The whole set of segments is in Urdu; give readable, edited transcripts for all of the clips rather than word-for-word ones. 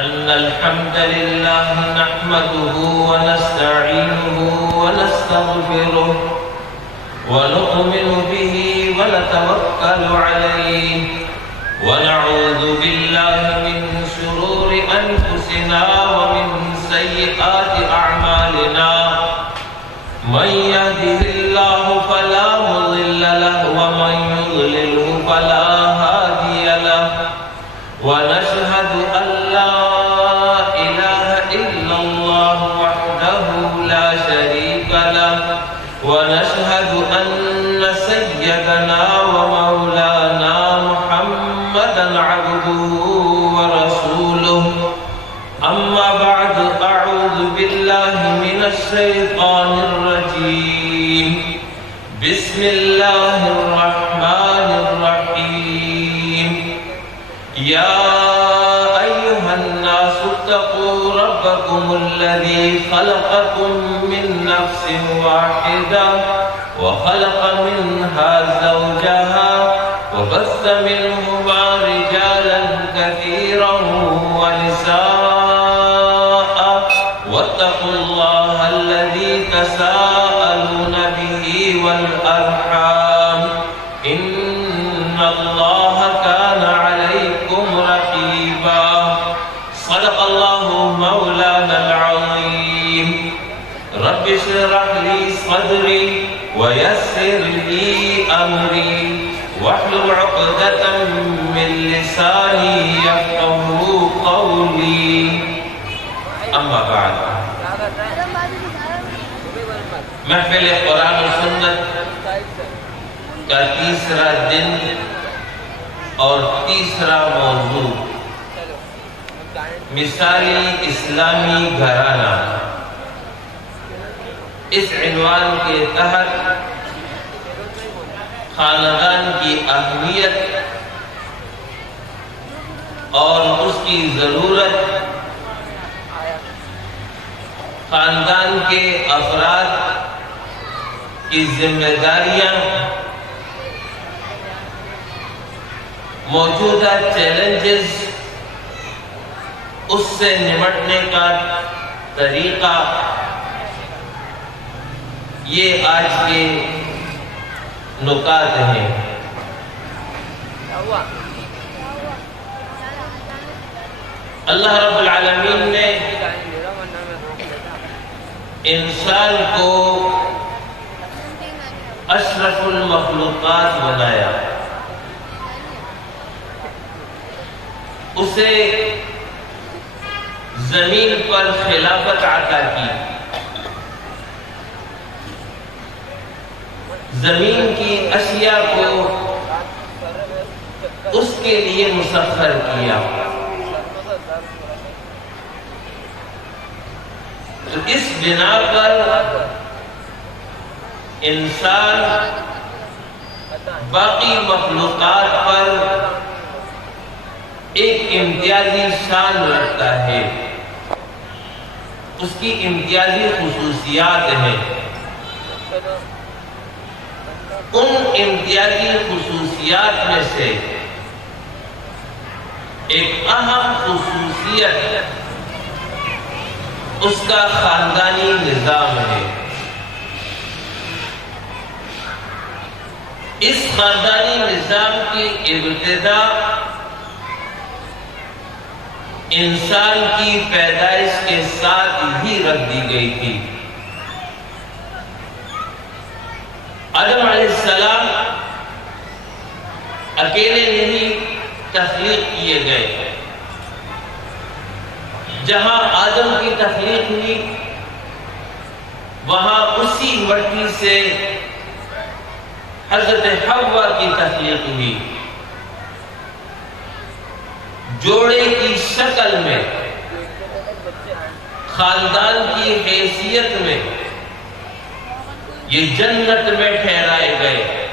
أن الحمد لله نحمده ونستعينه ونستغفره ونؤمن به ونتوكل عليه ونعوذ بالله من شرور أنفسنا ومن سيئات أعمالنا من يهده الله فلا مضل له ومن يضلله فلا هادي له ونشهد أن لا إله إلا الله وحده لا شريك له ونشهد أن سيدنا ومولانا محمدا عبده ورسوله أما بعد أعوذ بالله من الشيطان الرجيم بسم الله الرحمن الرحيم يا أيها الناس اتقوا ربكم الذي خلقكم من نفس واحدة وخلق منها زوجها وبث منهما رجالا كثيرا ونساء واتقوا الله الذي تساءلون به والأرحام إن الله كان عليكم رقيبا صدق الله مولانا العظيم رب اشرح لي صدري ويسر لي أمري واحلل عقدة من لساني يفقهوا قولي أما بعد محفل قرآن و سنت کا تیسرا دن اور تیسرا موضوع مثالی اسلامی گھرانہ، اس عنوان کے تحت خاندان کی اہمیت اور اس کی ضرورت، خاندان کے افراد کی ذمہ داریاں، موجودہ چیلنجز، اس سے نمٹنے کا طریقہ، یہ آج کے نکات ہیں۔ اللہ رب العالمین نے انسان کو اشرف المخلوقات بنایا، اسے زمین پر خلافت عطا کی، زمین کی اشیاء کو اس کے لیے مسخر کیا۔ تو اس بنا پر انسان باقی مخلوقات پر ایک امتیازی شان رکھتا ہے، اس کی امتیازی خصوصیات ہیں۔ ان امتیازی خصوصیات میں سے ایک اہم خصوصیت اس کا خاندانی نظام ہے۔ اس خاندانی نظام کی ابتدا انسان کی پیدائش کے ساتھ ہی رکھ دی گئی تھی۔ آدم علیہ السلام اکیلے نہیں تخلیق کیے گئے۔ جہاں آدم کی تخلیق ہوئی وہاں اسی مٹی سے حضرت حوا کی تخلیق ہوئی، جوڑے کی شکل میں، خاندان کی حیثیت میں، یہ جنت میں ٹھہرائے گئے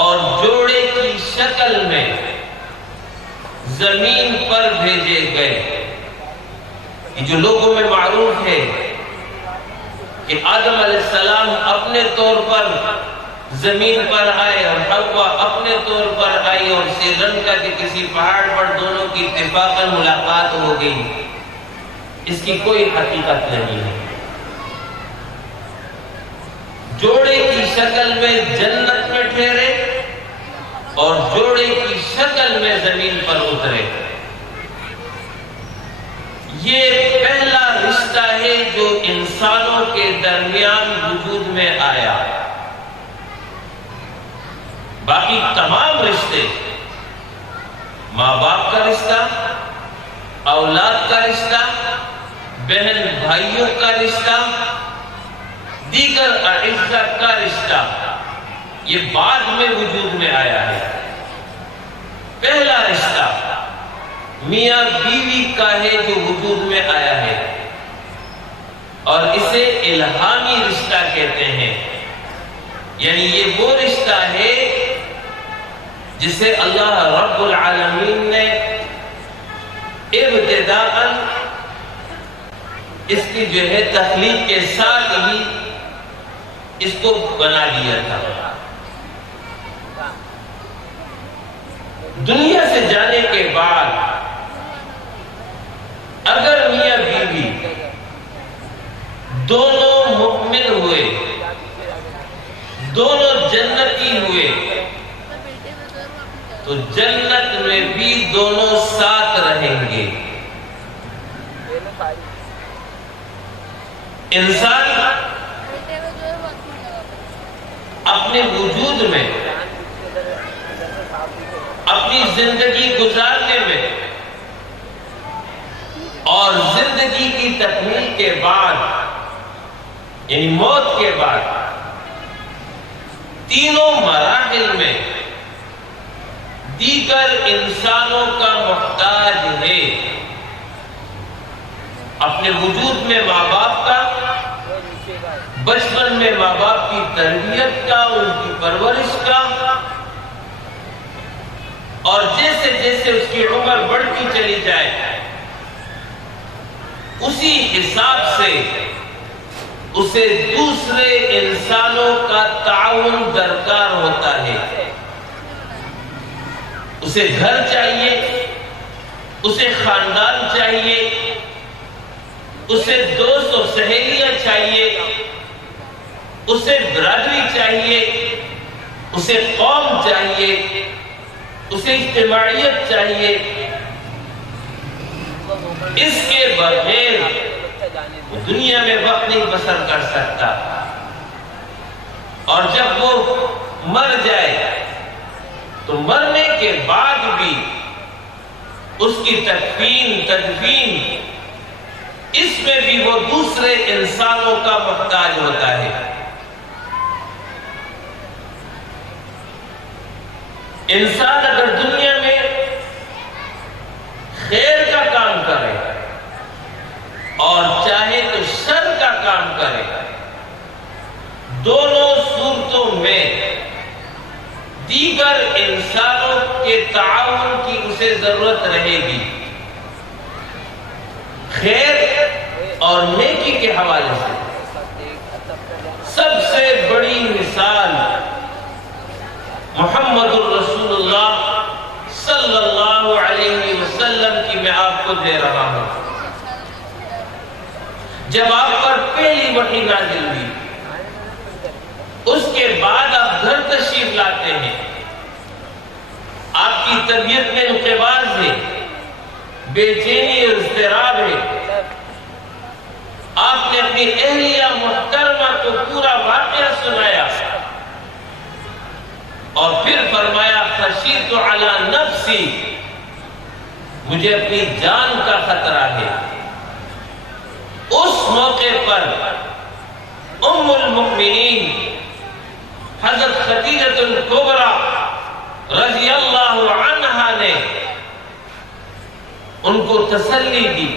اور جوڑے کی شکل میں زمین پر بھیجے گئے۔ یہ جو لوگوں میں معروف ہے کہ آدم علیہ السلام اپنے طور پر زمین پر آئے اور حوا اپنے طور پر آئی اور سری لنکا کے کسی پہاڑ پر دونوں کی اتفاقاً ملاقات ہو گئی، اس کی کوئی حقیقت نہیں ہے۔ جوڑے کی شکل میں جنت میں ٹھہرے اور جوڑے کی شکل میں زمین پر اترے، یہ پہلا رشتہ ہے جو انسانوں کے درمیان وجود میں آیا۔ باقی تمام رشتے، ماں باپ کا رشتہ، اولاد کا رشتہ، بہن بھائیوں کا رشتہ، دیگر اعزہ کا رشتہ، یہ بعد میں وجود میں آیا ہے۔ پہلا رشتہ میاں بیوی کا ہے جو وجود میں آیا ہے، اور اسے الہامی رشتہ کہتے ہیں، یعنی یہ وہ رشتہ ہے جسے اللہ رب العالمین نے ابتداءً اس کی جو ہے تخلیق کے ساتھ ہی اس کو بنا دیا تھا۔ دنیا سے جانے کے بعد اگر میاں بیوی دونوں مؤمن ہوئے، دونوں جنتی ہوئے، تو جنت میں بھی دونوں ساتھ رہیں گے۔ انسان اپنے وجود میں، اپنی زندگی گزارنے میں اور زندگی کی تکمیل کے بعد یعنی موت کے بعد تینوں مراحل میں دیگر انسانوں کا محتاج ہے۔ اپنے وجود میں ماں باپ کا، بچپن میں ماں باپ کی تربیت کا، ان کی پرورش کا، اور جیسے جیسے اس کی عمر بڑھتی چلی جائے اسی حساب سے اسے دوسرے انسانوں کا تعاون درکار ہوتا ہے۔ اسے گھر چاہیے، اسے خاندان چاہیے، اسے دوست اور سہیلیاں چاہیے، اسے برادری چاہیے، اسے قوم چاہیے، اسے اجتماعیت چاہیے۔ اس کے بغیر دنیا میں وقت نہیں بسر کر سکتا، اور جب وہ مر جائے تو مرنے کے بعد بھی اس کی تدفین اس میں بھی وہ دوسرے انسانوں کا محتاج ہوتا ہے۔ انسان اگر دنیا میں خیر کا کام کرے اور چاہے تو شر کا کام کرے، دونوں صورتوں میں دیگر انسانوں کے تعاون کی اسے ضرورت رہے گی۔ خیر اور نیکی کے حوالے سے سب سے بڑی مثال محمد الرسول اللہ صلی اللہ علیہ وسلم کی میں آپ کو دے رہا ہوں۔ جب آپ پر پہلی وحی نازل ہوئی، اس کے بعد آپ گھر تشریف لاتے ہیں، آپ کی طبیعت میں انقباض ہے، بے چینی اور اضطراب ہے۔ آپ نے اپنی اہلیہ محترمہ کو پورا واقعہ سنایا اور پھر فرمایا خشیت علی نفسی، مجھے اپنی جان کا خطرہ ہے۔ اس موقع پر ام المؤمنین حضرت خدیجہ الکبریٰ رضی اللہ عنہا نے ان کو تسلی دی،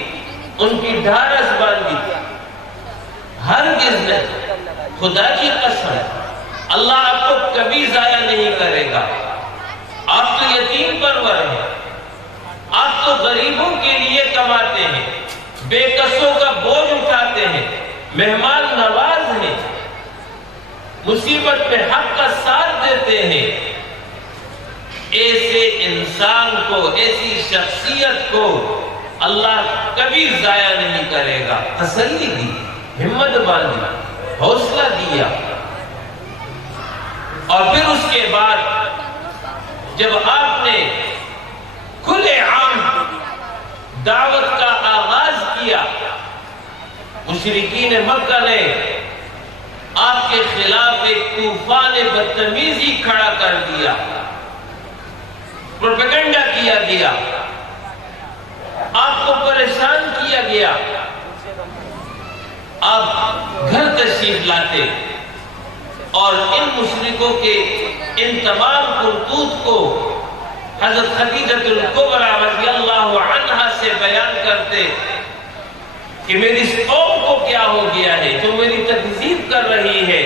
ان کی ڈھارس باندھی۔ ہرگز نہیں، خدا کی قسم، اللہ آپ کو کبھی ضائع نہیں کرے گا۔ آپ تو یتیم پرور ہیں، آپ تو غریبوں کے لیے کماتے ہیں، بے کسوں کا بوجھ اٹھاتے ہیں، مہمان نواز ہیں، مصیبت میں حق کا ساتھ دیتے ہیں، ایسے انسان کو، ایسی شخصیت کو اللہ کبھی ضائع نہیں کرے گا۔ تسلی دی، ہمت باندھی، حوصلہ دیا، اور پھر اس کے بعد جب آپ نے کھلے عام دعوت کا آغاز کیا، مشرکین مکہ نے آپ کے خلاف ایک طوفان بدتمیزی کھڑا کر دیا، پروپیگنڈا کیا گیا، آپ کو پریشان کیا گیا۔ آپ گھر تشریف لاتے اور ان مشرکوں کے ان تمام کرتوت کو حضرت خدیجہ الکبریٰ رضی اللہ عنہا سے بیان کرتے کہ میری اس قوم کو کیا ہو گیا ہے جو میری تکذیب کر رہی ہے۔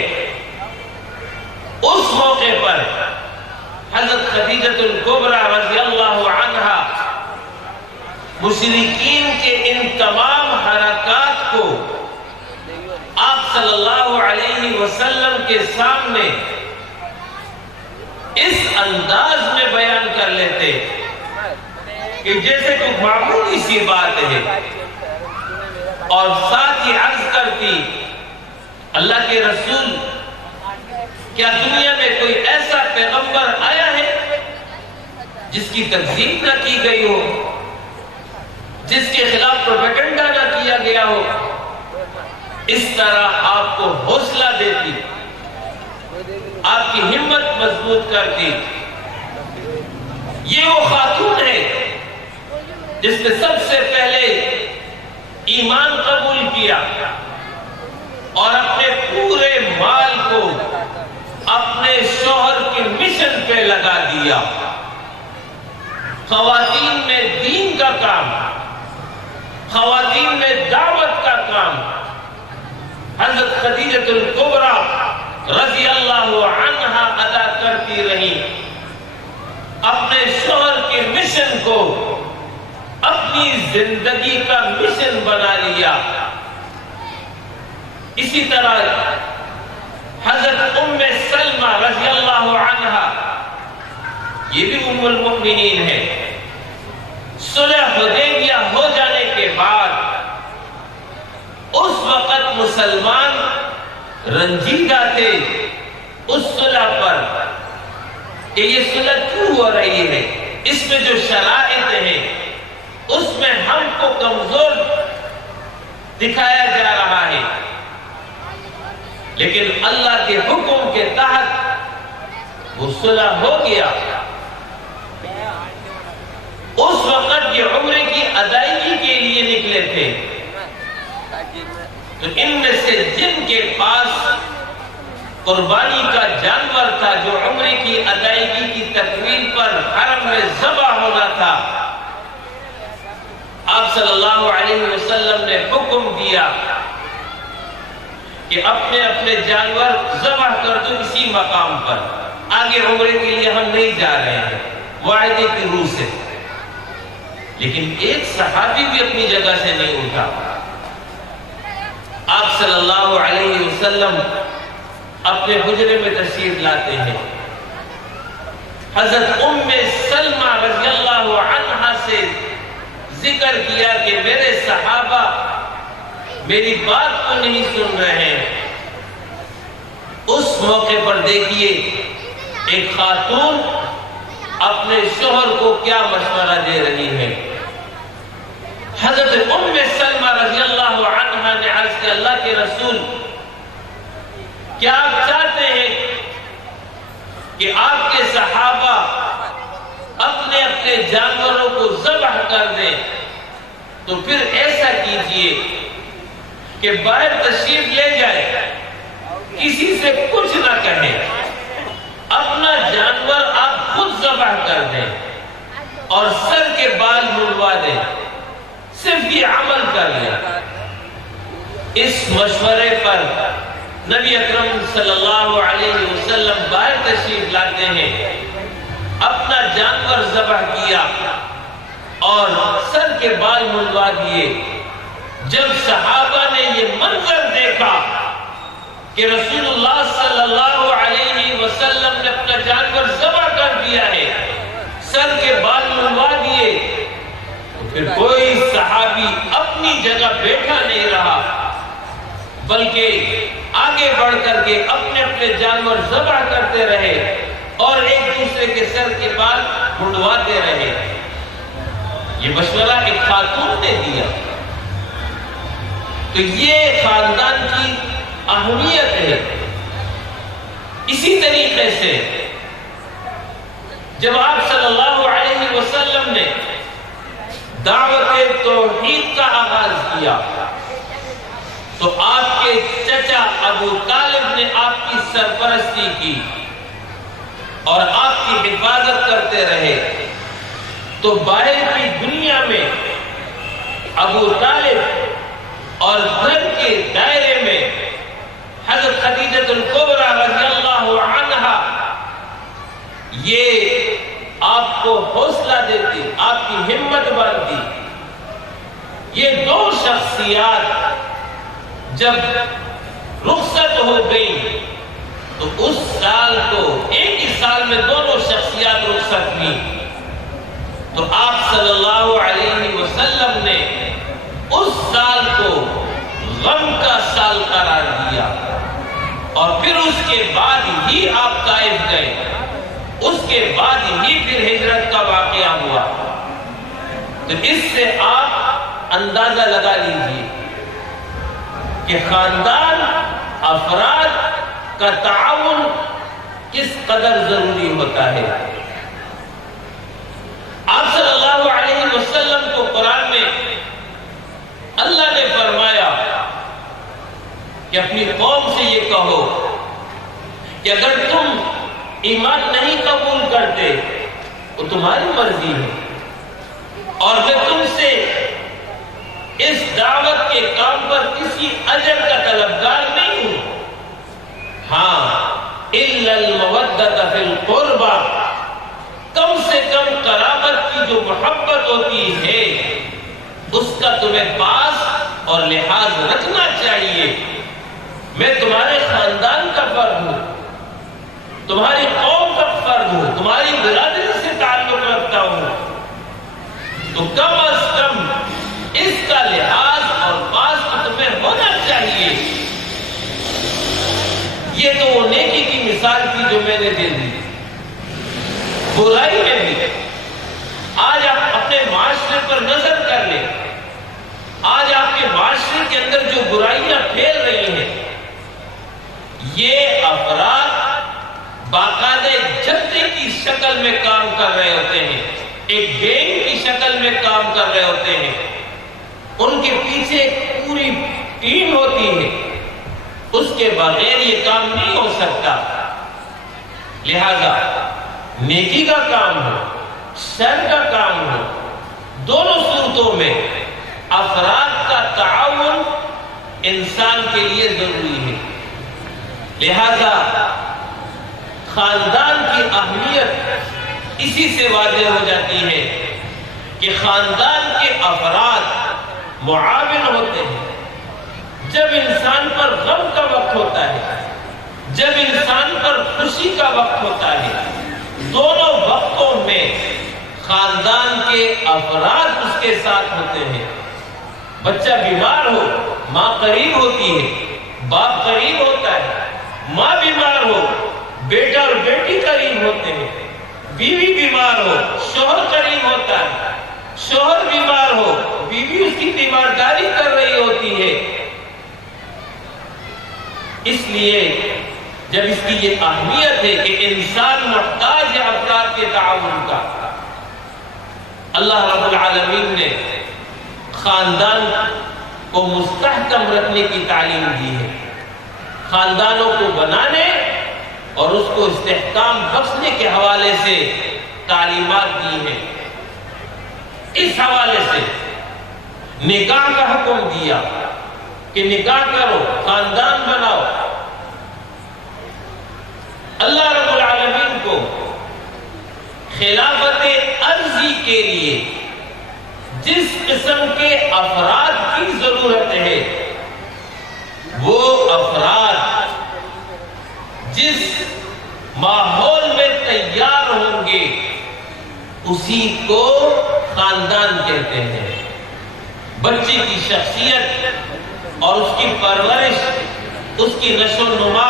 اس موقع پر حضرت خدیجہ الکبریٰ رضی اللہ عنہا مشرکین کے ان تمام حرکات کو آپ صلی اللہ علیہ وسلم کے سامنے اس انداز میں بیان کر لیتے کہ جیسے کوئی معمولی سی بات ہے، اور ساتھ ہی عرض کرتی اللہ کے رسول، کیا دنیا میں کوئی ایسا پیغمبر آیا ہے جس کی تکذیب نہ کی گئی ہو، جس کے خلاف پروپیگنڈا نہ کیا گیا ہو؟ اس طرح آپ کو حوصلہ دیتی، آپ کی ہمت مضبوط کرتی۔ یہ وہ خاتون ہے جس نے سب سے پہلے ایمان قبول کیا اور اپنے پورے مال کو اپنے شوہر کے مشن پہ لگا دیا۔ خواتین میں دین کا کام، خواتین میں دعوت کا کام حضرت خدیجہ الکبریٰ رضی اللہ عنہا ادا کرتی رہی، اپنے شوہر کے مشن کو اپنی زندگی کا مشن بنا لیا۔ اسی طرح حضرت ام سلمہ رضی اللہ عنہا، یہ بھی ام المؤمنین ہے، صلح حدیبیہ ہو جانے کے بعد اس وقت مسلمان رنجیدہ تھے اس صلح پر کہ یہ صلح کیوں ہو رہی ہے، اس میں جو شرائط ہیں اس میں ہم کو کمزور دکھایا جا رہا ہے، لیکن اللہ کے حکم کے تحت وہ صلح ہو گیا۔ اس وقت یہ عمرے کی ادائیگی کے لیے نکلے تھے، تو ان میں سے جن کے پاس قربانی کا جانور تھا جو عمرے کی ادائیگی کی تکمیل پر حرم میں ذبح ہونا تھا، آپ صلی اللہ علیہ وسلم نے حکم دیا کہ اپنے اپنے جانور ذبح کر دو اسی مقام پر، آگے عمرے کے لیے ہم نہیں جا رہے ہیں معاہدے کی روح سے۔ لیکن ایک صحابی بھی اپنی جگہ سے نہیں اٹھا۔ آپ صلی اللہ علیہ وسلم اپنے حجرے میں تشریف لاتے ہیں، حضرت ام سلمہ رضی اللہ عنہا سے ذکر کیا کہ میرے صحابہ میری بات کو نہیں سن رہے ہیں۔ اس موقع پر دیکھیے ایک خاتون اپنے شوہر کو کیا مشورہ دے رہی ہے۔ حضرت ام سلمہ رضی اللہ عنہا نے عرض کیا اللہ کے رسول، کیا آپ چاہتے ہیں کہ آپ کے صحابہ اپنے اپنے جانوروں کو ذبح کر دیں؟ تو پھر ایسا کیجئے کہ باہر تشریف لے جائے، کسی سے کچھ نہ کہیں، اپنا جانور آپ خود ذبح کر دیں اور سر کے بال منڈوا دیں، صرف یہ عمل کر لیں۔ اس مشورے پر نبی اکرم صلی اللہ علیہ وسلم باہر تشریف لاتے ہیں، اپنا جانور ذبح کیا اور سر کے بال منڈوا دیے۔ جب صحابہ نے یہ منظر دیکھا کہ رسول اللہ صلی اللہ علیہ وسلم نے اپنا جانور ذبح کر دیا ہے، سر کے بال منڈوا دیے، تو پھر کوئی صحابی اپنی جگہ بیٹھا نہیں رہا، بلکہ آگے بڑھ کر کے اپنے اپنے جانور ذبح کرتے رہے اور ایک دوسرے کے سر کے بال منڈواتے رہے۔ یہ مشورہ ایک خاتون نے دیا۔ تو یہ خاندان کی اہمیت ہے۔ اسی طریقے سے جب آپ صلی اللہ علیہ وسلم نے دعوت توحید کا آغاز کیا تو آپ کے چچا ابو طالب نے آپ کی سرپرستی کی اور آپ کی حفاظت کرتے رہے۔ تو باہر کی دنیا میں ابو طالب اور گھر کے دائرے میں حضرت خدیجہ الکبریٰ رضی اللہ عنہا یہ آپ کو حوصلہ دیتی، آپ کی ہمت بڑھتی۔ یہ دو شخصیات جب رخصت ہو گئی تو اس سال کو ایک ہی سال میں دونوں شخصیات رخصت ہوئی، تو آپ صلی اللہ علیہ وسلم نے اس سال کو غم کا سال قرار دیا، اور پھر اس کے بعد ہی آپ طائف گئے، اس کے بعد ہی پھر ہجرت کا واقعہ ہوا۔ تو اس سے آپ اندازہ لگا لیجیے کہ خاندان، افراد کا تعاون کس قدر ضروری ہوتا ہے۔ آپ صلی اللہ علیہ وسلم کو قرآن میں اللہ نے فرمایا کہ اپنی قوم سے یہ کہو کہ اگر تم ایمان نہیں قبول کرتے تو تمہاری مرضی ہے، اور میں تم سے اس دعوت کے کام پر کسی اجر کا طلبگار نہیں ہوں۔ ہاں الا المودۃ فی القربى، کم سے کم قرابت کی جو محبت ہوتی ہے اس کا تمہیں پاس اور لحاظ رکھنا چاہیے۔ میں تمہارے خاندان کا فرد ہوں، تمہاری قوم کا فرد ہوں، تمہاری برادری سے تعلق رکھتا ہوں، تو کم از کم اس کا لحاظ اور پاس تو تمہیں ہونا چاہیے۔ یہ تو وہ نیکی کی مثال تھی جو میں نے دے دی۔ برائی میں بھی آج آپ اپنے معاشرے پر نظر کر لیں، آج آپ کے معاشرے کے اندر جو برائیاں پھیل رہی ہیں، یہ افراد باقاعدہ ایک جتھے کی شکل میں کام کر رہے ہوتے ہیں، ایک گینگ کی شکل میں کام کر رہے ہوتے ہیں، ان کے پیچھے ایک پوری ٹیم ہوتی ہے، اس کے بغیر یہ کام نہیں ہو سکتا۔ لہذا نیکی کا کام ہو، شر کا کام ہو، دونوں صورتوں میں افراد کا تعاون انسان کے لیے ضروری ہے۔ لہذا خاندان کی اہمیت اسی سے واضح ہو جاتی ہے کہ خاندان کے افراد معاون ہوتے ہیں۔ جب انسان پر غم کا وقت ہوتا ہے، جب انسان پر خوشی کا وقت ہوتا ہے، دونوں وقتوں میں خاندان کے افراد اس کے ساتھ ہوتے ہیں۔ بچہ بیمار ہو، ماں قریب ہوتی ہے، باپ قریب ہوتا ہے، ماں بیمار ہو، بیٹا اور بیٹی قریب ہوتے ہیں، بیوی بیمار ہو، شوہر قریب ہوتا ہے، شوہر بیمار ہو، بیوی اس کی تیمارداری کر رہی ہوتی ہے۔ اس لیے جب اس کی یہ اہمیت ہے کہ انسان محتاج ہے افراد کے تعاون کا، اللہ رب العالمین نے خاندان کو مستحکم رکھنے کی تعلیم دی ہے، خاندانوں کو بنانے اور اس کو استحکام بخشنے کے حوالے سے تعلیمات دی ہیں۔ اس حوالے سے نکاح کا حکم دیا کہ نکاح کرو، خاندان بناؤ۔ اللہ رب العالمین کو خلافت ارضی کے لیے جس قسم کے افراد کی ضرورت ہے وہ افراد جس ماحول میں تیار ہوں گے اسی کو خاندان کہتے ہیں۔ بچے کی شخصیت اور اس کی پرورش، اس کی نشو و نما،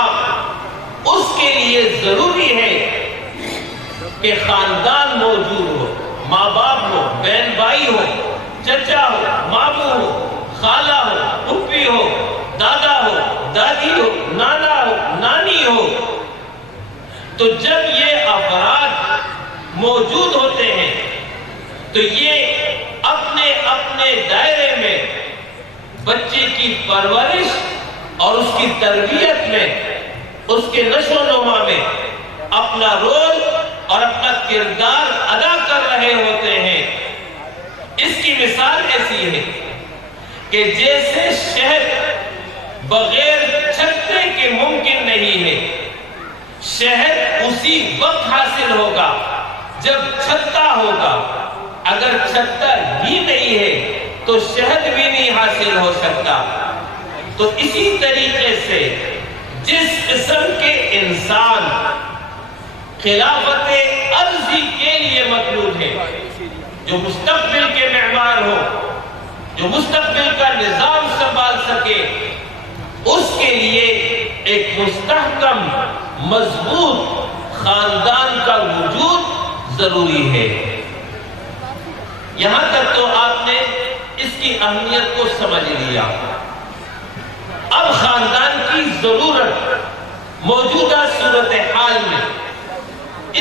اس کے لیے ضروری ہے کہ خاندان موجود ہو، ماں باپ ہو، بہن بھائی ہو، چچا ہو، ماموں ہو، خالہ ہو، پھوپھی ہو، دادا ہو، دادی ہو، نانا ہو، نانی ہو۔ تو جب یہ افراد موجود ہوتے ہیں تو یہ اپنے اپنے دائرے میں بچے کی پرورش اور اس کی تربیت میں، اس کے نشو و نما میں اپنا رول اور اپنا کردار ادا کر رہے ہوتے ہیں۔ اس کی مثال ایسی ہے کہ جیسے شہد بغیر چھتے کے ممکن نہیں ہے، شہد اسی وقت حاصل ہوگا جب چھتا ہوگا، اگر چھتا ہی نہیں ہے تو شہد بھی نہیں حاصل ہو سکتا۔ تو اسی طریقے سے جس قسم کے انسان خلافت ارضی کے لیے مطلوب ہے، جو مستقبل کے معمار ہو، جو مستقبل کا نظام سنبھال سکے، اس کے لیے ایک مستحکم مضبوط خاندان کا وجود ضروری ہے۔ یہاں تک تو آپ نے اس کی اہمیت کو سمجھ لیا۔ اب خاندان کی ضرورت موجودہ صورتحال میں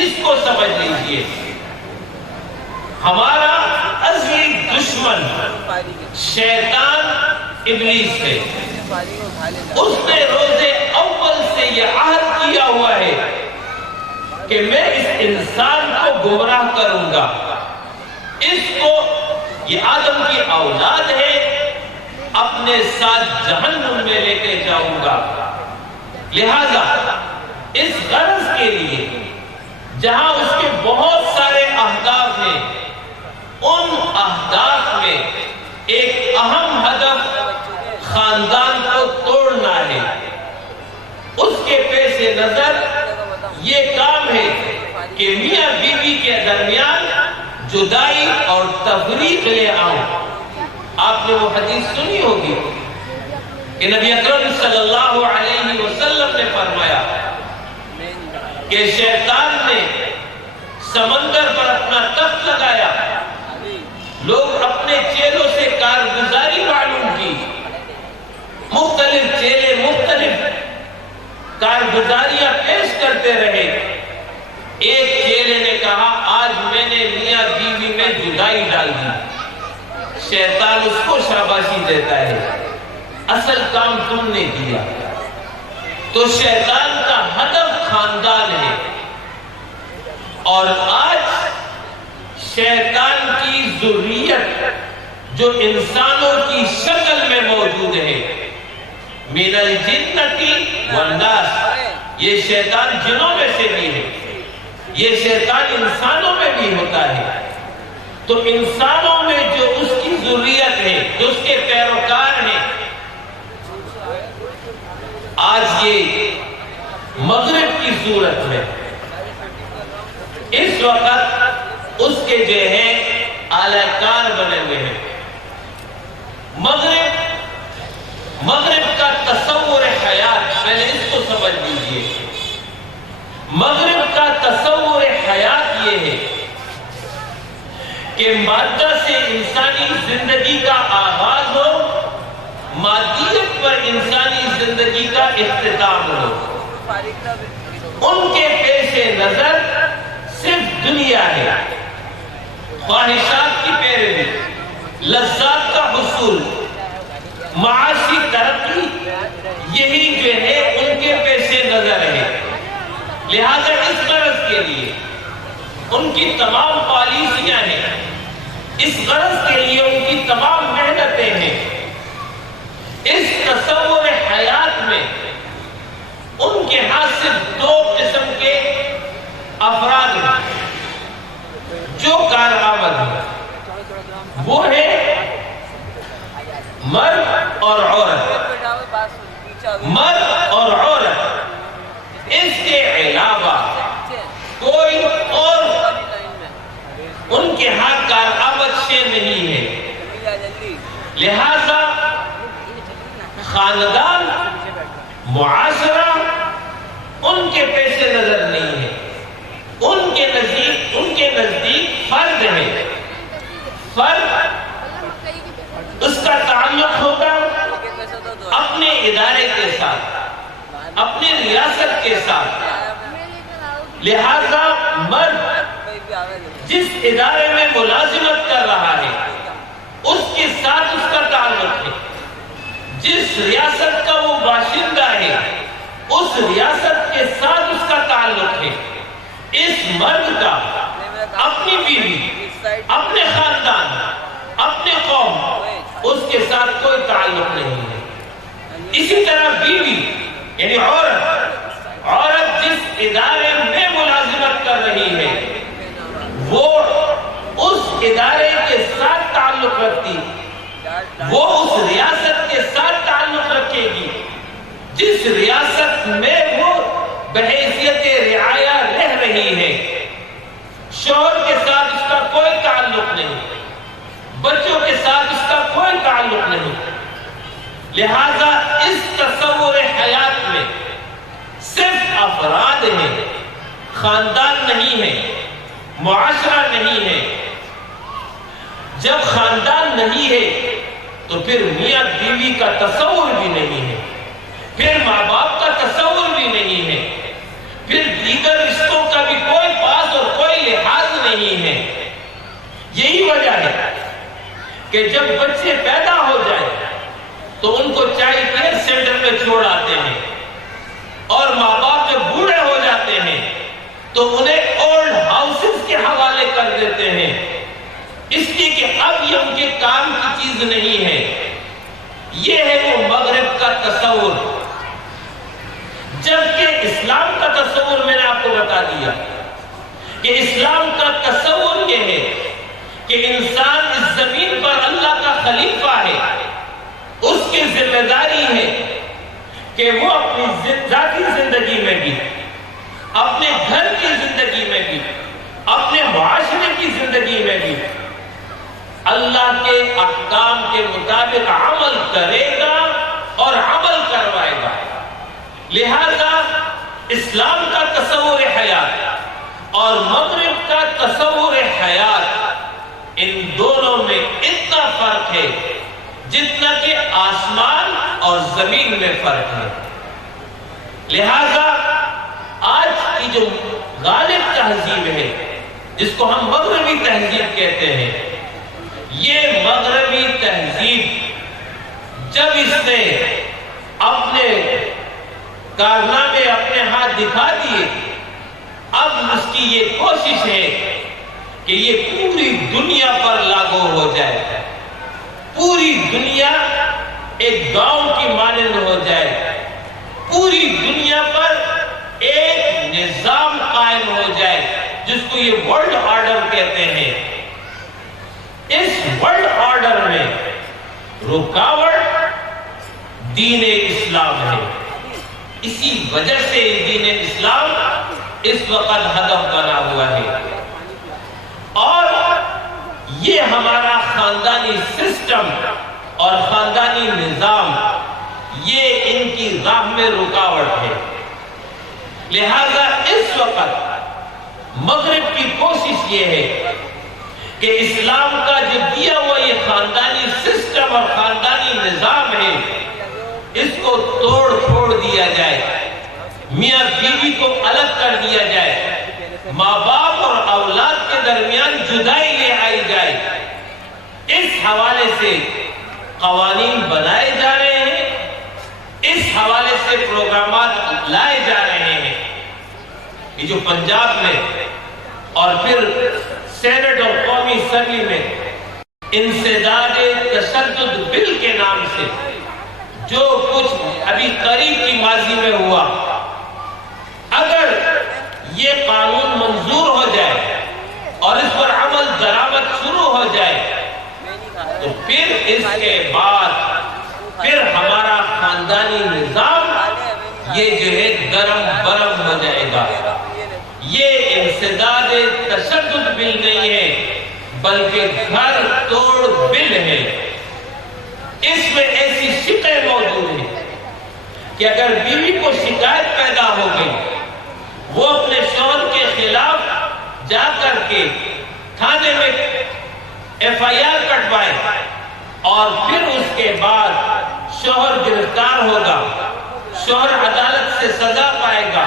اس کو سمجھ لیجئے۔ ہمارا ازلی دشمن شیطان ابلیس ہے۔ اس نے روز اول سے یہ عہد کیا ہوا ہے کہ میں اس انسان کو گمراہ کروں گا، اس کو، یہ آدم کی اولاد ہے، اپنے ساتھ جہنم میں لے کے جاؤں گا۔ لہذا اس غرض کے لیے جہاں اس کے بہت سارے اہداف ہیں، ان اہداف میں ایک اہم ہدف خاندان کو توڑنا ہے۔ اس کے پیش نظر یہ کام ہے کہ میاں بیوی کے درمیان جدائی اور تفریق لے آؤں۔ آپ نے وہ حدیث سنی ہوگی کہ نبی اکرم صلی اللہ علیہ وسلم نے فرمایا کہ شیطان نے سمندر پر اپنا تخت لگایا، لوگ اپنے چیلوں سے کارگزاری معلوم کی، مختلف چیلے مختلف کارگزاریاں پیش کرتے رہے۔ ایک چیلے نے کہا آج میں نے میاں بیوی میں جدائی ڈال دی۔ شیطان اس کو شاباشی دیتا ہے، اصل کام تم نے کیا۔ تو شیطان کا ہدف خاندان ہے، اور آج شیطان کی ذریت جو انسانوں کی شکل میں موجود ہے، من الجنتی والناس، یہ شیطان جنوں میں سے بھی ہے، یہ شیطان انسانوں میں بھی ہوتا ہے۔ تو انسانوں میں جو اس کی ذریت ہے، جو اس کے پیروکار ہیں، آج یہ مغرب کی صورت میں اس وقت اس کے جو ہے اعلی کار بنے ہوئے ہیں۔ مغرب کا تصور حیات، پہلے اس کو سمجھ لیجئے۔ مغرب کا تصور حیات یہ ہے کہ مادہ سے انسانی زندگی کا آغاز ہو، مادیت پر انسانی زندگی کا اختتام ہو۔ ان کے پیش نظر صرف دنیا ہے، خواہشات کی پیروی، لذات کا حصول، معاشی ترقی، یہی جو ہے ان کے پیش نظر ہے۔ لہذا اس غرض کے لیے ان کی تمام پالیسیاں ہیں، اس غرض کے لیے ان کی تمام محنتیں ہیں۔ اس تصور حیات میں ان کے ہاتھ سے دو قسم کے افراد ہیں جو کارآمد ہیں، وہ ہے مرد اور عورت۔ مرد اور عورت اس کے علاوہ کوئی اور ان کے ہاں کارآمد شے نہیں ہے۔ لہذا خاندان، معاشرہ ان کے پیش نظر نہیں ہے، ان کے نزدیک فرد ہے۔ فرد اس کا تعلق ہوگا اپنے ادارے کے ساتھ، اپنی ریاست کے ساتھ۔ لہذا مرد جس ادارے میں ملازمت کر رہا ہے اس کے ساتھ اس کا تعلق ہے، جس ریاست کا وہ باشندہ ہے اس ریاست کے ساتھ اس کا تعلق ہے۔ اس مرد کا اپنی بیوی، اپنے خاندان، اپنے قوم، اس کے ساتھ کوئی تعلق نہیں ہے۔ اسی طرح بیوی یعنی عورت جس ادارے میں ملازمت کر رہی ہے وہ اس ادارے کے ساتھ تعلق رکھتی، وہ اس ریاست کے ساتھ تعلق رکھے گی جس ریاست میں وہ بحیثیت رعایا رہ رہی ہے۔ شوہر کے ساتھ اس کا کوئی تعلق نہیں، بچوں کے ساتھ اس کا کوئی تعلق نہیں۔ لہذا اس تصور حیات میں صرف افراد ہیں، خاندان نہیں ہے، معاشرہ نہیں ہے۔ جب خاندان نہیں ہے تو پھر میاں بیوی کا تصور بھی نہیں ہے، پھر ماں باپ کا تصور بھی نہیں ہے، پھر دیگر رشتوں کا بھی کوئی پاس اور کوئی لحاظ نہیں ہے۔ یہی وجہ ہے کہ جب بچے پیدا ہو جائیں تو ان کو چائلڈ کیئر سینٹر میں چھوڑ آتے ہیں، اور ماں باپ جب بوڑھے ہو جاتے ہیں تو انہیں اولڈ ہاؤسز کے حوالے کر دیتے ہیں، اس لیے کہ اب یہ ان کے کام کی چیز نہیں ہے۔ یہ ہے وہ مغرب کا تصور۔ جبکہ اسلام کا تصور میں نے آپ کو بتا دیا کہ اسلام کا تصور یہ ہے کہ انسان اس زمین پر اللہ کا خلیفہ ہے، اس کی ذمہ داری ہے کہ وہ اپنی ذاتی زندگی میں بھی، اپنے گھر کی زندگی میں بھی، اپنے معاشرے کی زندگی میں بھی اللہ کے احکام کے مطابق عمل کرے گا اور عمل کروائے گا۔ لہذا اسلام کا تصور حیات اور مغرب کا تصور حیات، ان دونوں میں اتنا فرق ہے جتنا کہ آسمان اور زمین میں فرق ہے۔ لہذا آج کی جو غالب تہذیب ہے جس کو ہم مغربی تہذیب کہتے ہیں، یہ مغربی تہذیب جب اس نے اپنے کارنامے اپنے ہاتھ دکھا دیے، اب اس کی یہ کوشش ہے کہ یہ پوری دنیا پر لاگو ہو جائے، پوری دنیا ایک گاؤں کی مانند ہو جائے، پوری دنیا پر ایک نظام قائم ہو جائے جس کو یہ ورلڈ آرڈر کہتے ہیں۔ اس ورلڈ آرڈر میں رکاوٹ دین اسلام ہے، اسی وجہ سے دین اسلام اس وقت ہدف بنا ہوا ہے، اور یہ ہمارا خاندانی سسٹم اور خاندانی نظام یہ ان کی راہ میں رکاوٹ ہے۔ لہذا اس وقت مغرب کی کوشش یہ ہے کہ اسلام کا جو دیا ہوا یہ خاندانی سسٹم اور خاندانی نظام ہے اس کو توڑ پھوڑ دیا جائے، میاں بیوی کو الگ کر دیا جائے، ماں باپ اور اولاد کے درمیان جدائی لے آئی جائے۔ اس حوالے سے قوانین بنائے جا رہے ہیں، اس حوالے سے پروگرامات لائے جا رہے ہیں۔ یہ جو پنجاب میں اور پھر سینٹ اور قومی اسمبلی میں انسداد تشدد بل کے نام سے جو کچھ ابھی قریب کی ماضی میں ہوا، اگر یہ قانون منظور ہو جائے اور اس پر عمل درآمد شروع ہو جائے تو پھر اس کے بعد پھر ہمارا خاندانی نظام یہ جو ہے گرم برم ہو جائے گا۔ یہ انسداد تشدد بل نہیں ہے بلکہ گھر توڑ بل ہے۔ اس میں ایسی شکیں موجود ہیں کہ اگر بیوی کو شکایت پیدا ہو گئی، وہ اپنے شوہر کے خلاف جا کر کے تھانے میں FIR کٹوائے اور پھر اس کے بعد شوہر گرفتار ہوگا، شوہر عدالت سے سزا پائے گا،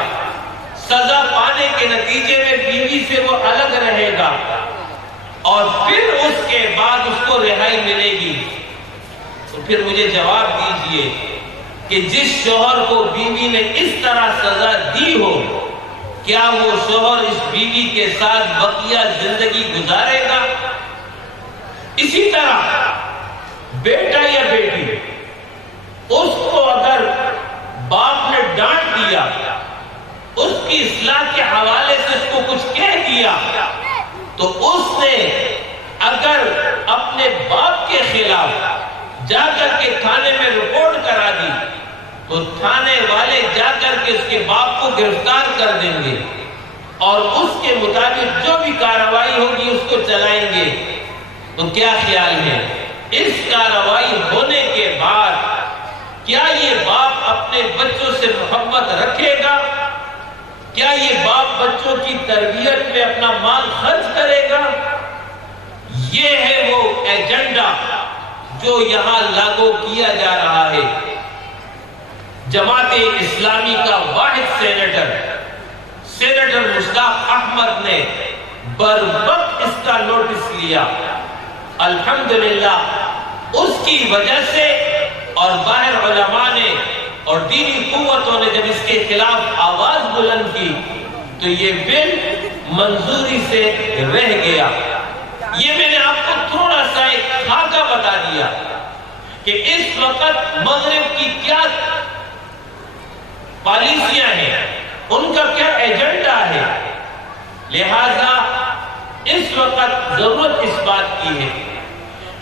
سزا پانے کے نتیجے میں بیوی سے وہ الگ رہے گا اور پھر اس کے بعد اس کو رہائی ملے گی، تو پھر مجھے جواب دیجئے کہ جس شوہر کو بیوی نے اس طرح سزا دی ہو، کیا وہ شوہر اس بیوی کے ساتھ بقیہ زندگی گزارے گا؟ اسی طرح بیٹا یا بیٹی، اس کو اگر باپ نے ڈانٹ دیا، اس کی اصلاح کے حوالے سے اس کو کچھ کہہ دیا، تو اس نے اگر اپنے باپ کے خلاف جا کر کے تھانے میں رپورٹ کرا دی تو تھانے والے جا کر کے اس کے باپ کو گرفتار کر دیں گے اور اس کے مطابق جو بھی کارروائی ہوگی اس کو چلائیں گے۔ تو کیا خیال ہے اس کارروائی ہونے کے بعد کیا یہ باپ اپنے بچوں سے محبت رکھے گا؟ کیا یہ باپ بچوں کی تربیت میں اپنا مال خرچ کرے گا؟ یہ ہے وہ ایجنڈا جو یہاں لاگو کیا جا رہا ہے۔ جماعت اسلامی کا واحد سینیٹر مشتاق احمد نے بروقت اس کا نوٹس لیا۔ الحمدللہ اس کی وجہ سے اور باہر علماء نے اور دینی قوتوں نے جب اس کے خلاف آواز بلند کی تو یہ بل منظوری سے رہ گیا۔ یہ میں نے آپ کو تھوڑا سا ایک خاکہ بتا دیا کہ اس وقت مغرب کی کیا پالیسیاں ہیں، ان کا کیا ایجنڈا ہے۔ لہذا اس وقت ضرورت اس بات کی ہے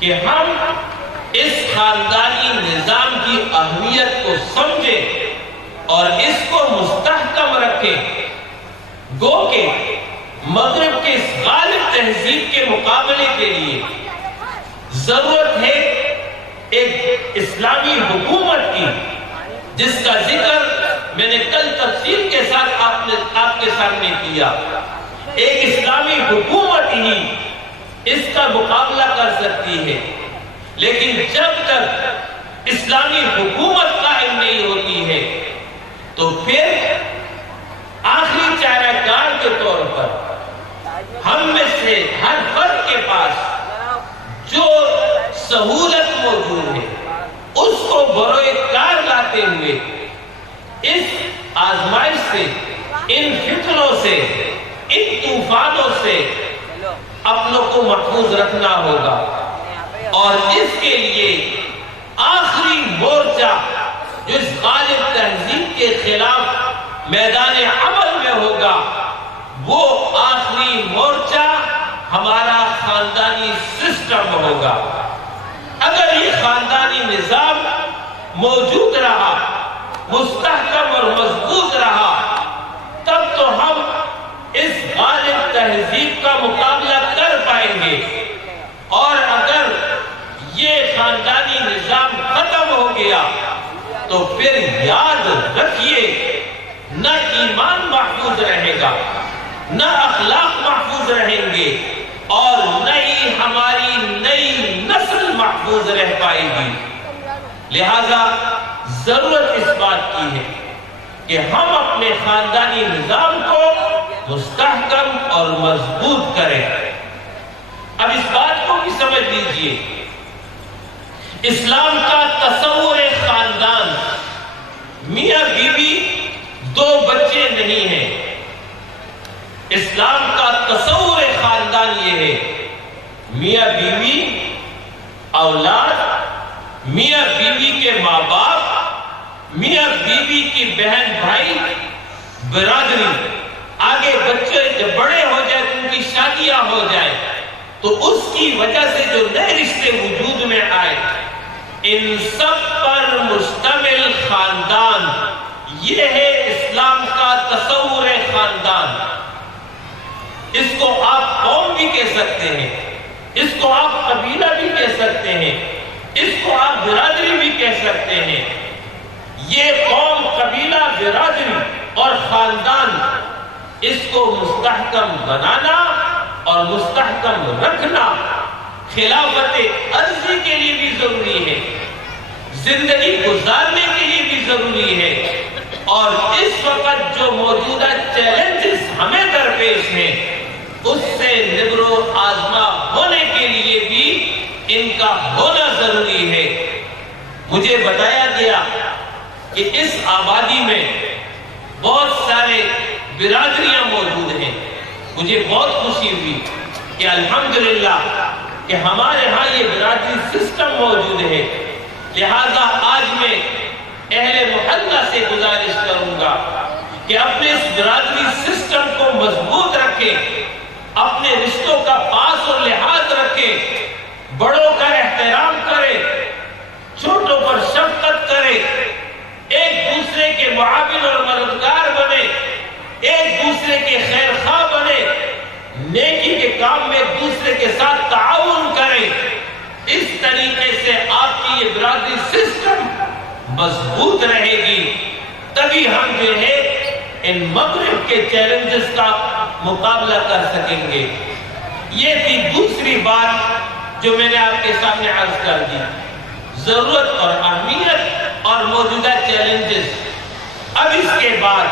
کہ ہم اس خاندانی نظام کی اہمیت کو سمجھیں اور اس کو مستحکم رکھیں۔ گو کہ مغرب کے اس غالب تہذیب کے مقابلے کے لیے ضرورت ہے ایک اسلامی حکومت کی، جس کا ذکر میں نے کل تفصیل کے ساتھ آپ کے سامنے کیا۔ ایک اسلامی حکومت ہی اس کا مقابلہ کر سکتی ہے، لیکن جب تک اسلامی حکومت قائم نہیں ہوتی ہے تو پھر آخری چارہ کار کے طور پر ہم میں سے ہر فرد کے پاس جو سہولت موجود ہے اس کو بروئے کار لاتے ہوئے اس آزمائش سے، ان فتنوں سے، ان طوفانوں سے اپنوں کو محفوظ رکھنا ہوگا۔ اور اس کے لیے آخری مورچہ جو اس غالب تہذیب کے خلاف میدان عمل میں ہوگا، وہ آخری مورچہ ہمارا خاندانی سسٹم ہوگا۔ اگر یہ خاندانی نظام موجود رہا، مستحکم اور مضبوط رہا، تب تو ہم اس غالب تہذیب کا مقابلہ کر پائیں گے۔ اور اگر یہ خاندانی نظام ختم ہو گیا تو پھر یاد رکھیے نہ ایمان محفوظ رہے گا، نہ اخلاق محفوظ رہیں گے اور نہ ہی ہماری نئی نسل محفوظ رہ پائے گی۔ لہذا ضرورت اس بات کی ہے کہ ہم اپنے خاندانی نظام کو مستحکم اور مضبوط کریں۔ اب اس بات کو بھی سمجھ لیجئے، اسلام کا تصور خاندان میاں بیوی دو بچے نہیں ہیں۔ اسلام کا تصور خاندان یہ ہے میاں بیوی، اولاد، میاں بیوی کے ماں باپ، میاں بیوی کی بہن بھائی، برادری، آگے بچے جب بڑے ہو جائے تو ان کی شادیاں ہو جائیں تو اس کی وجہ سے جو نئے رشتے وجود میں آئے، ان سب پر مشتمل خاندان یہ ہے اسلام کا تصور خاندان. اس کو آپ قوم بھی کہہ سکتے ہیں، اس کو آپ قبیلہ بھی کہہ سکتے ہیں، اس کو آپ برادری بھی کہہ سکتے ہیں. یہ قوم، قبیلہ، برادری اور خاندان، اس کو مستحکم بنانا اور مستحکم رکھنا خلافت عرضی کے لیے بھی ضروری ہے، زندگی گزارنے کے لیے بھی ضروری ہے. اور اس وقت جو موجودہ چیلنجز ہمیں درپیش ہیں، اس سے نبر و آزما ہونے کے لیے بھی ان کا ہونا ضروری ہے. مجھے بتایا گیا کہ اس آبادی میں بہت سارے برادریاں موجود ہیں. مجھے بہت خوشی ہوئی کہ الحمدللہ کہ ہمارے ہاں یہ برادری سسٹم موجود ہے. لہذا آج میں اہل محلہ سے گزارش کروں گا کہ اپنے اس برادری سسٹم کو مضبوط رکھیں، اپنے رشتوں کا پاس اور لحاظ رکھیں، بڑوں کا احترام کریں، چھوٹوں پر شفقت کریں، ایک دوسرے کے معاون اور مددگار بنے، ایک دوسرے کے خیر خواہ بنے، نیکی کے کام میں ایک دوسرے کے ساتھ تعاون کریں. اس طریقے سے آپ کی یہ برادری سسٹم مضبوط رہے گی، تبھی ہم جو ہے ان مغرب کے چیلنجز کا مقابلہ کر سکیں گے. یہ تھی دوسری بات جو میں نے آپ کے سامنے عرض کر دی، ضرورت اور اہمیت اور موجودہ چیلنجز. اب اس کے بعد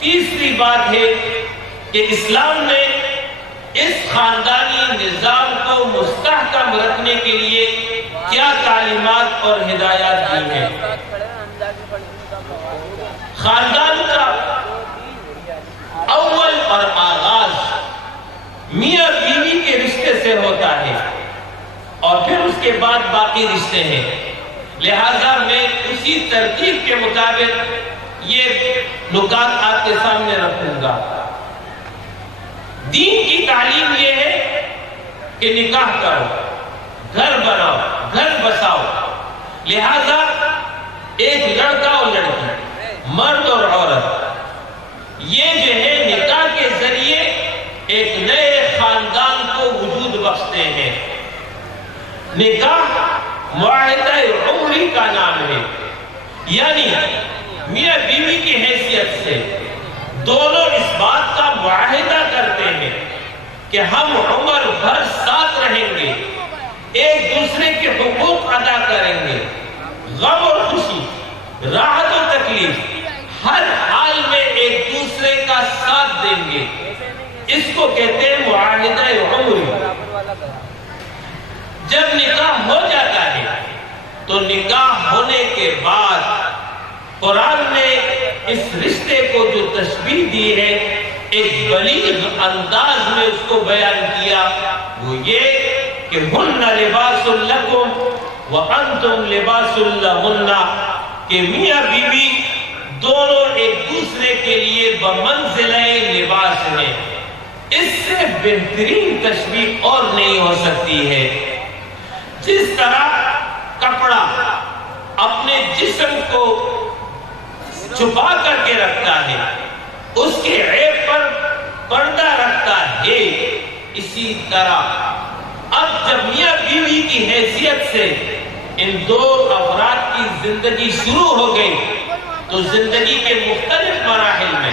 تیسری بات ہے کہ اسلام نے اس خاندانی نظام کو مستحکم رکھنے کے لیے کیا تعلیمات اور ہدایات دی ہیں. خاندان کا اول اور آغاز میاں بیوی کے رشتے سے ہوتا ہے اور پھر اس کے بعد باقی رشتے ہیں. لہذا میں اسی ترتیب کے مطابق یہ نکات آپ کے سامنے رکھوں گا. دین کی تعلیم یہ ہے کہ نکاح کرو، گھر بناؤ، گھر بساؤ. لہذا ایک لڑکا اور لڑکی، مرد اور عورت، یہ جو ہے نکاح کے ذریعے ایک نئے خاندان کو وجود بخشتے ہیں. نکاح معاہدہ عمری کا نام ہے، یعنی میاں بیوی کی حیثیت سے دونوں اس بات کا معاہدہ کرتے ہیں کہ ہم عمر بھر ساتھ رہیں گے، ایک دوسرے کے حقوق ادا کریں گے، غم اور خوشی، راحت و تکلیف، ہر حال میں ایک دوسرے کا ساتھ دیں گے. اس کو کہتے ہیں معاہدہ عمری. جب نکاح ہو جاتا ہے تو نکاح ہونے کے بعد قرآن نے اس رشتے کو جو تشبیہ دی ہے ایک بلیغ انداز میں اس کو بیان کیا، وہ یہ کہ ہن لباس لکم وانتم لباس لہن، کہ میاں بیوی دونوں ایک دوسرے کے لیے بمنزلہ لباس ہیں. اس سے بہترین تشبیہ اور نہیں ہو سکتی ہے. جس طرح کپڑا اپنے جسم کو چھپا کر کے رکھتا ہے، اس کے عیب پر پردہ رکھتا ہے، اسی طرح اب جب میاں بیوی کی حیثیت سے ان دو افراد کی زندگی شروع ہو گئی تو زندگی کے مختلف مراحل میں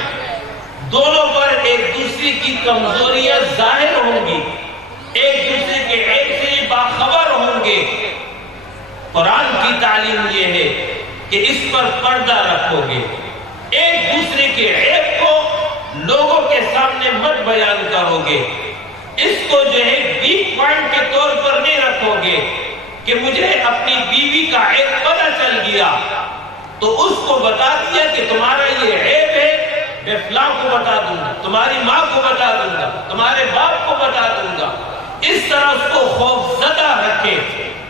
دونوں پر ایک دوسرے کی کمزوریاں ظاہر ہوں گی، ایک دوسرے کے عیب سے باخبر ہوں گے. قرآن کی تعلیم یہ ہے کہ اس پر پردہ رکھو گے، ایک دوسرے کے عیب کو لوگوں کے سامنے مت بیان کرو گے، اس کو جو ہے ویک پوائنٹ کے طور پر نہیں رکھو گے کہ مجھے اپنی بیوی کا عیب پتہ چل گیا تو اس کو بتا دیا کہ تمہارا یہ عیب ہے، میں فلاں کو بتا دوں گا، تمہاری ماں کو بتا دوں گا، تمہارے باپ کو بتا دوں گا. اس طرح اس کو خوف زدہ رکھے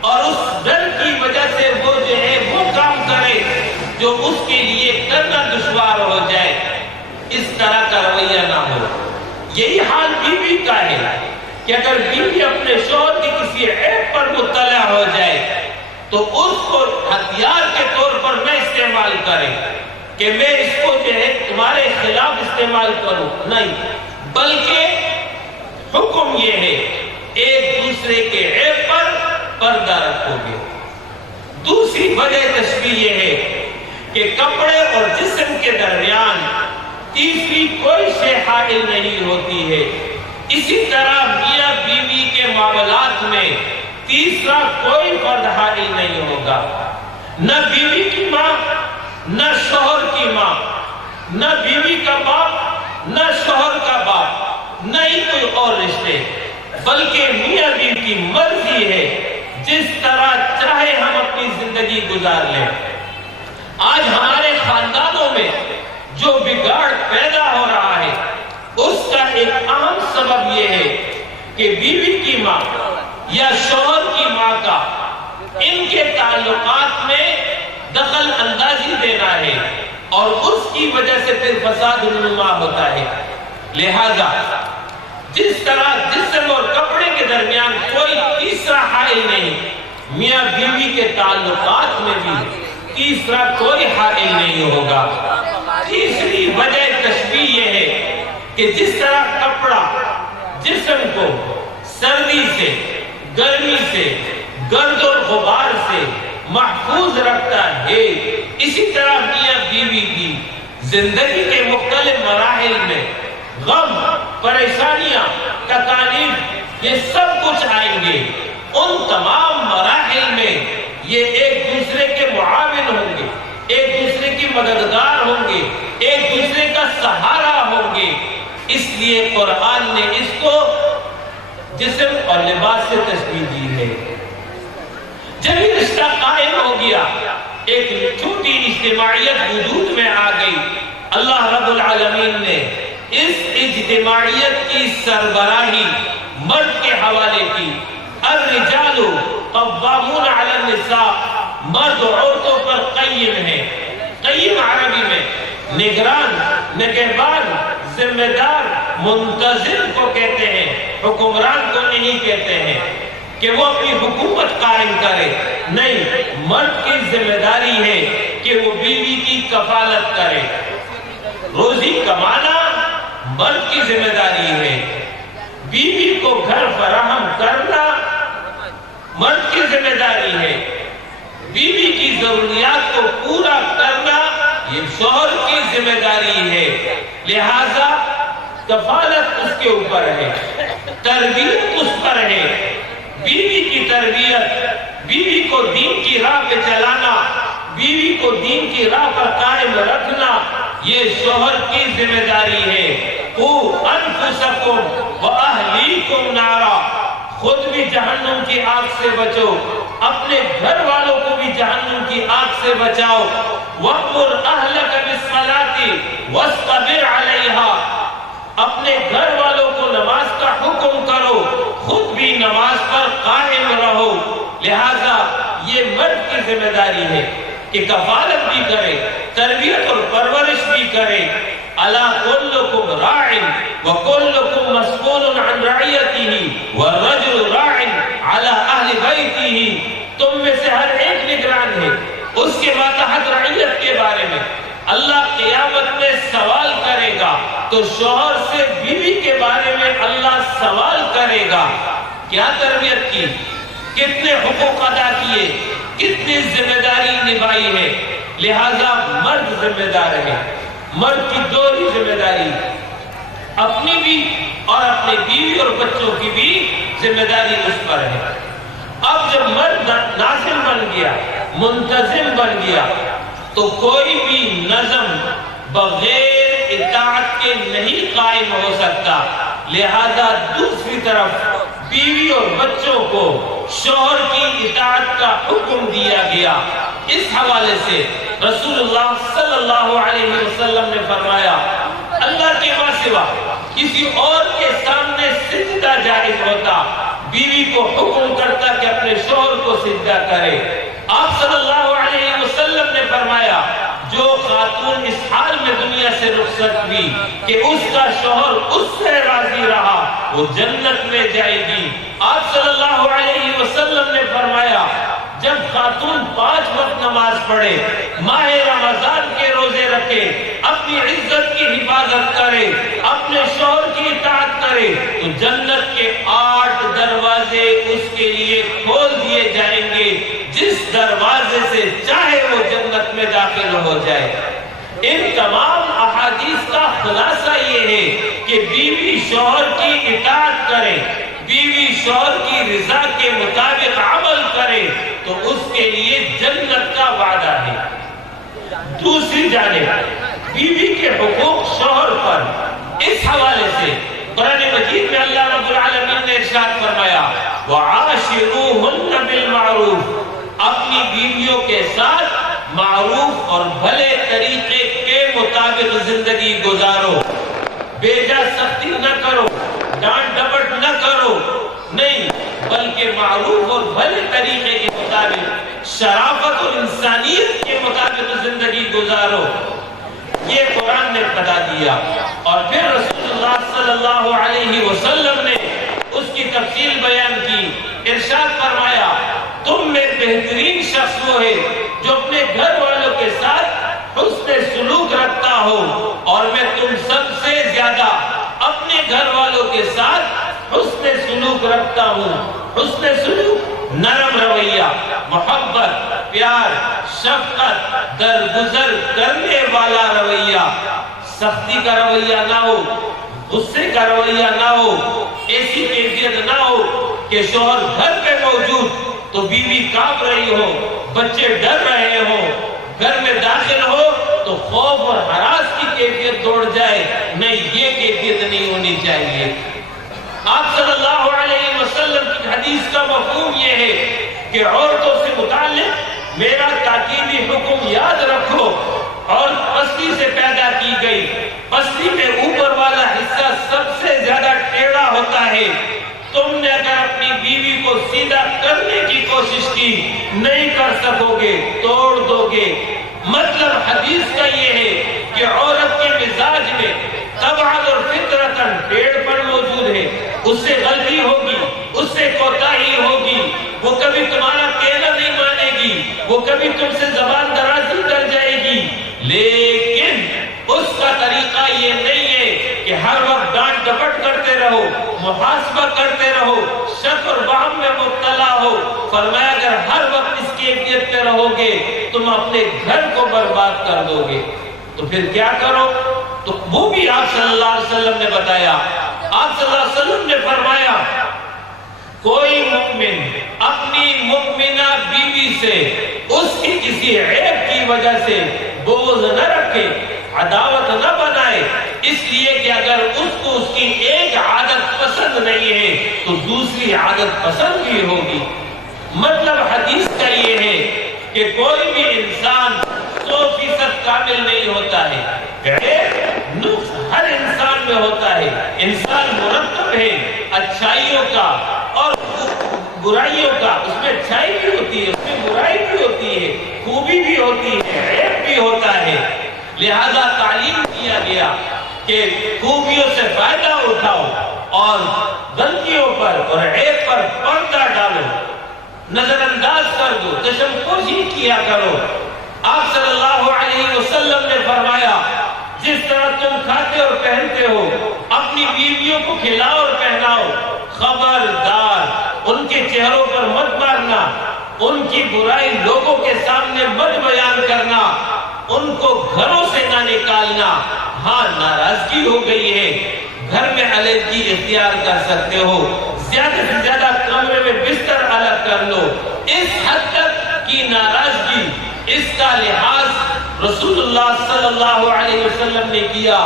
اور اس ڈر کی وجہ سے وہ جو ہے وہ کام کرے جو اس کے لیے کرنا دشوار ہو جائے. اس طرح کا رویہ نہ ہو. یہی حال بیوی کا ہے کہ اگر بیوی اپنے شوہر کی کسی عیب پر مطلع ہو جائے تو اس کو ہتھیار کے طور پر پر نہ استعمال کریں کہ میں اس کو جو ہے تمہارے خلاف استعمال کروں، نہیں، بلکہ حکم یہ ہے ایک دوسرے کے عیب پر پردہ رکھو گے۔ دوسری وجہ تشبیہ یہ ہے کہ کپڑے اور جسم کے درمیان تیسری کوئی شے حائل نہیں ہوتی ہے، اسی طرح میاں بیوی کے معاملات میں تیسرا کوئی فرد حائل نہیں ہوگا، نہ بیوی کی ماں، نہ شوہر کی ماں، نہ بیوی کا باپ، نہ شوہر کا باپ، نہ ہی کوئی اور رشتے، بلکہ میاں بیوی کی مرضی ہے جس طرح چاہے ہم اپنی زندگی گزار لیں۔ آج ہمارے خاندانوں میں جو بگاڑ پیدا ہو رہا ہے اس کا ایک اہم سبب یہ ہے کہ بیوی کی ماں یا شوہر کی ماں کا ان کے تعلقات میں دخل اندازی دینا ہے، اور اس کی وجہ سے پھر فساد رونما ہوتا ہے۔ لہذا جس طرح جسم اور کپڑے کے درمیان کوئی تیسرا حائل نہیں، میاں بیوی کے تعلقات میں بھی تیسرا کوئی حائل نہیں ہوگا۔ تیسری وجہ تشبیہ یہ ہے کہ جس طرح کپڑا جسم کو سردی سے، گرمی سے، گرد و غبار سے محفوظ رکھتا ہے، اسی طرح میاں بیوی بھی زندگی کے مختلف مراحل میں غم، پریشانیاں، تکالیف، یہ سب کچھ آئیں گے، ان تمام مراحل میں یہ ایک دوسرے کے معاون ہوں گے، ایک دوسرے کی مددگار ہوں گے، ایک دوسرے کا سہارا ہوں گے۔ اس لیے قرآن نے اس کو جسم اور لباس سے تشبیہ دی ہے۔ جب یہ رشتہ قائم ہو گیا، ایک چھوٹی اجتماعیت وجود میں آ گئی، اللہ رب العالمین نے اس اجتماعیت کی سربراہی مرد کے حوالے کی۔ الرجال قوامون علی النساء، مرد عورتوں پر قیم ہے۔ قیم عربی میں نگران، نگہبان، ذمہ دار، منتظم کو کہتے ہیں، حکمران کو نہیں کہتے ہیں کہ وہ اپنی حکومت قائم کرے، نہیں، مرد کی ذمہ داری ہے کہ وہ بیوی کی کفالت کرے۔ روزی کمانا مرد کی ذمہ داری ہے، بیوی کو گھر فراہم کرنا مرد کی ذمہ داری ہے، بیوی کی ضروریات کو پورا کرنا یہ شوہر کی ذمہ داری ہے۔ لہذا کفالت اس کے اوپر ہے، تربیت اس پر ہے، بیوی کی تربیت، بیوی کو دین کی راہ پہ چلانا، بیوی کو دین کی راہ پر قائم رکھنا یہ شوہر کی ذمہ داری ہے۔ قُوا أَنفُسَكُمْ وَأَهْلِيكُمْ نَارًا، خود بھی جہنم کی آگ سے بچو، اپنے گھر والوں کو بھی جہنم کی آگ سے بچاؤ۔ وَأْمُرْ أَهْلَكَ بِالصَّلَاةِ وَاصْطَبِرْ عَلَيْهَا، اپنے گھر والوں کو نماز کا حکم کرو، خود بھی نماز پر قائم رہو۔ لہذا یہ مرد کی ذمہ داری ہے کہ کفالت بھی کرے، تربیت اور پرورش بھی کرے۔ الا کلکم راع وکلکم مسئول عن رعیتہ والرجل راع علی اہل بیتہ، تم میں سے ہر ایک نگران ہے اس کے ماتحت رعیت کے بارے میں۔ اللہ قیامت میں سوال کرے گا تو شوہر سے بیوی کے بارے میں اللہ سوال کرے گا، کیا تربیت کی، کتنے حقوق ادا کیے، کتنی ذمہ داری نبھائی ہے۔ لہذا مرد ذمہ دار ہے، مرد کی دوہری ذمہ داری، اپنی بھی اور اپنے بیوی اور بچوں کی بھی ذمہ داری اس پر ہے۔ اب جب مرد ناظم بن گیا، منتظم بن گیا، تو کوئی بھی نظم بغیر اطاعت کے نہیں قائم ہو سکتا۔ لہذا دوسری طرف بیوی اور بچوں کو شوہر کی اطاعت کا حکم دیا گیا۔ اس حوالے سے رسول اللہ صلی اللہ علیہ وسلم نے فرمایا، اللہ کے سوا کسی اور کے سامنے سجدہ جائز ہوتا، بیوی کو حکم کرتا کہ اپنے شوہر کو سجدہ کرے۔ آپ صلی اللہ علیہ وسلم نے فرمایا، جو خاتون اس حال میں دنیا سے رخصت ہوئی کہ اس کا شوہر اس سے راضی رہا، وہ جنت میں جائے گی۔ آپ صلی اللہ علیہ وسلم نے فرمایا، جب خاتون 5 وقت نماز پڑھے، ماہ رمضان کے روزے رکھے، اپنی عزت کی حفاظت کرے، اپنے شوہر کی اطاعت کرے، تو جنت کے 8 دروازے اس کے لیے کھول دیے جائیں گے، جس دروازے سے چاہے وہ جنت میں داخل ہو جائے۔ ان تمام احادیث کا خلاصہ یہ ہے کہ بیوی شوہر کی اطاعت کرے، بیوی شوہر کی رضا کے مطابق عمل کرے تو اس کے لیے جنت کا وعدہ ہے۔ دوسری جانب بیوی کے حقوق شوہر پر، اس حوالے سے قرآن مجید میں اللہ رب العالمین نے ارشاد فرمایا وَعَاشِرُوهُنَّ بِالْمَعْرُوفِ، اپنی بیویوں کے ساتھ معروف اور بھلے طریقے کے مطابق زندگی گزارو، بیجا سختی نہ کرو، ڈانٹ ڈپٹ نہ کرو، نہیں بلکہ معروف اور بھلے طریقے کے مطابق، شرافت اور انسانیت کے مطابق زندگی گزارو، یہ قرآن نے بتا دیا۔ اور پھر رسول اللہ صلی اللہ علیہ وسلم نے اس کی تفصیل بیان کی، ارشاد فرمایا تم میں بہترین شخص وہ ہے جو اپنے گھر والوں کے ساتھ حسن سلوک رکھتا ہو، اور میں تم سب سے زیادہ اپنے گھر والوں کے ساتھ حسن سلوک رکھتا ہوں۔ حسن سلوک نرم رویہ، محبت، پیار، شفقت، درگزر کرنے والا رویہ، سختی کا رویہ نہ ہو، غصے کا رویہ نہ ہو، ایسی کیفیت نہ ہو کہ شوہر گھر پہ موجود تو بیوی کانپ رہی ہو، بچے ڈر رہے ہوں، گھر میں داخل ہو تو خوف اور ہراس کی کیفیت دوڑ جائے، نہیں یہ کیفیت نہیں ہونی چاہیے۔ آپ صلی اللہ علیہ وسلم کی حدیث کا مفہوم یہ ہے کہ عورتوں سے متعلق میرا تاکیدی حکم یاد رکھو، عورت پستی سے پیدا کی گئی، پستی میں اوپر والا حصہ سب سے زیادہ ٹیڑھا ہوتا ہے، تم نے اگر اپنی بیوی کو سیدھا کرنے کی کوشش کی نہیں کر سکو گے، توڑ دو گے۔ مطلب حدیث کا یہ ہے کہ عورت کے مزاج میں طبعاً اور فطرتاً ٹیڑھ پن موجود ہے، اس سے غلطی ہوگی، اس سے کوتاہی ہوگی، وہ کبھی تمہارا کہنا نہیں مانے گی، وہ کبھی تم سے زبان درازی کر جائے گی، لیکن اس کا طریقہ یہ نہیں ہے کہ ہر وقت ڈانٹ ڈپٹ کرتے رہو، محاسبہ کرتے رہو، شک اور وہم میں مبتلا ہو۔ فرمایا اگر ہر وقت اس کیفیت پہ رہو گے تم اپنے گھر کو برباد کر دو گے، تو پھر کیا کرو؟ تو وہ بھی آپ صلی اللہ علیہ وسلم نے بتایا۔ آپ صلی اللہ علیہ وسلم نے فرمایا کوئی مومن اپنی مؤمنہ بیوی سے اس کی کسی عیب کی وجہ سے بغض نہ رکھے، عداوت نہ بنائے، اس لیے کہ اگر اس کو اس کی ایک عادت پسند نہیں ہے تو دوسری عادت پسند بھی ہوگی۔ مطلب حدیث کا یہ ہے کہ کوئی بھی انسان 100% کامل نہیں ہوتا ہے، عیب نقص ہر انسان میں ہوتا ہے، انسان مرتب ہے اچھائیوں کا اور برائیوں کا، اس میں اچھائی بھی ہوتی ہے، اس میں برائی بھی ہوتی ہے، خوبی بھی ہوتی ہے، عیب بھی ہوتا ہے، لہذا تعلیم کیا گیا کہ خوبیوں سے فائدہ اٹھاؤ اور غلطیوں پر اور عیب پر پردہ ڈالو، نظر انداز کر دو، چشم پوشی کیا کرو۔ آپ صلی اللہ علیہ وسلم نے فرمایا جس طرح تم کھاتے اور پہنتے ہو اپنی بیویوں کو کھلاؤ اور پہناؤ، خبردار ان کے چہروں پر مت مارنا، ان کی برائی لوگوں کے سامنے مت بیان کرنا، ان کو گھروں سے نہ نکالنا۔ ہاں ناراضگی ہو گئی ہے، گھر میں علیحدگی اختیار کر سکتے ہو، زیادہ سے زیادہ کمرے میں بستر الگ کر لو، اس حد تک کی ناراضگی، اس کا لحاظ رسول اللہ صلی اللہ علیہ وسلم نے کیا۔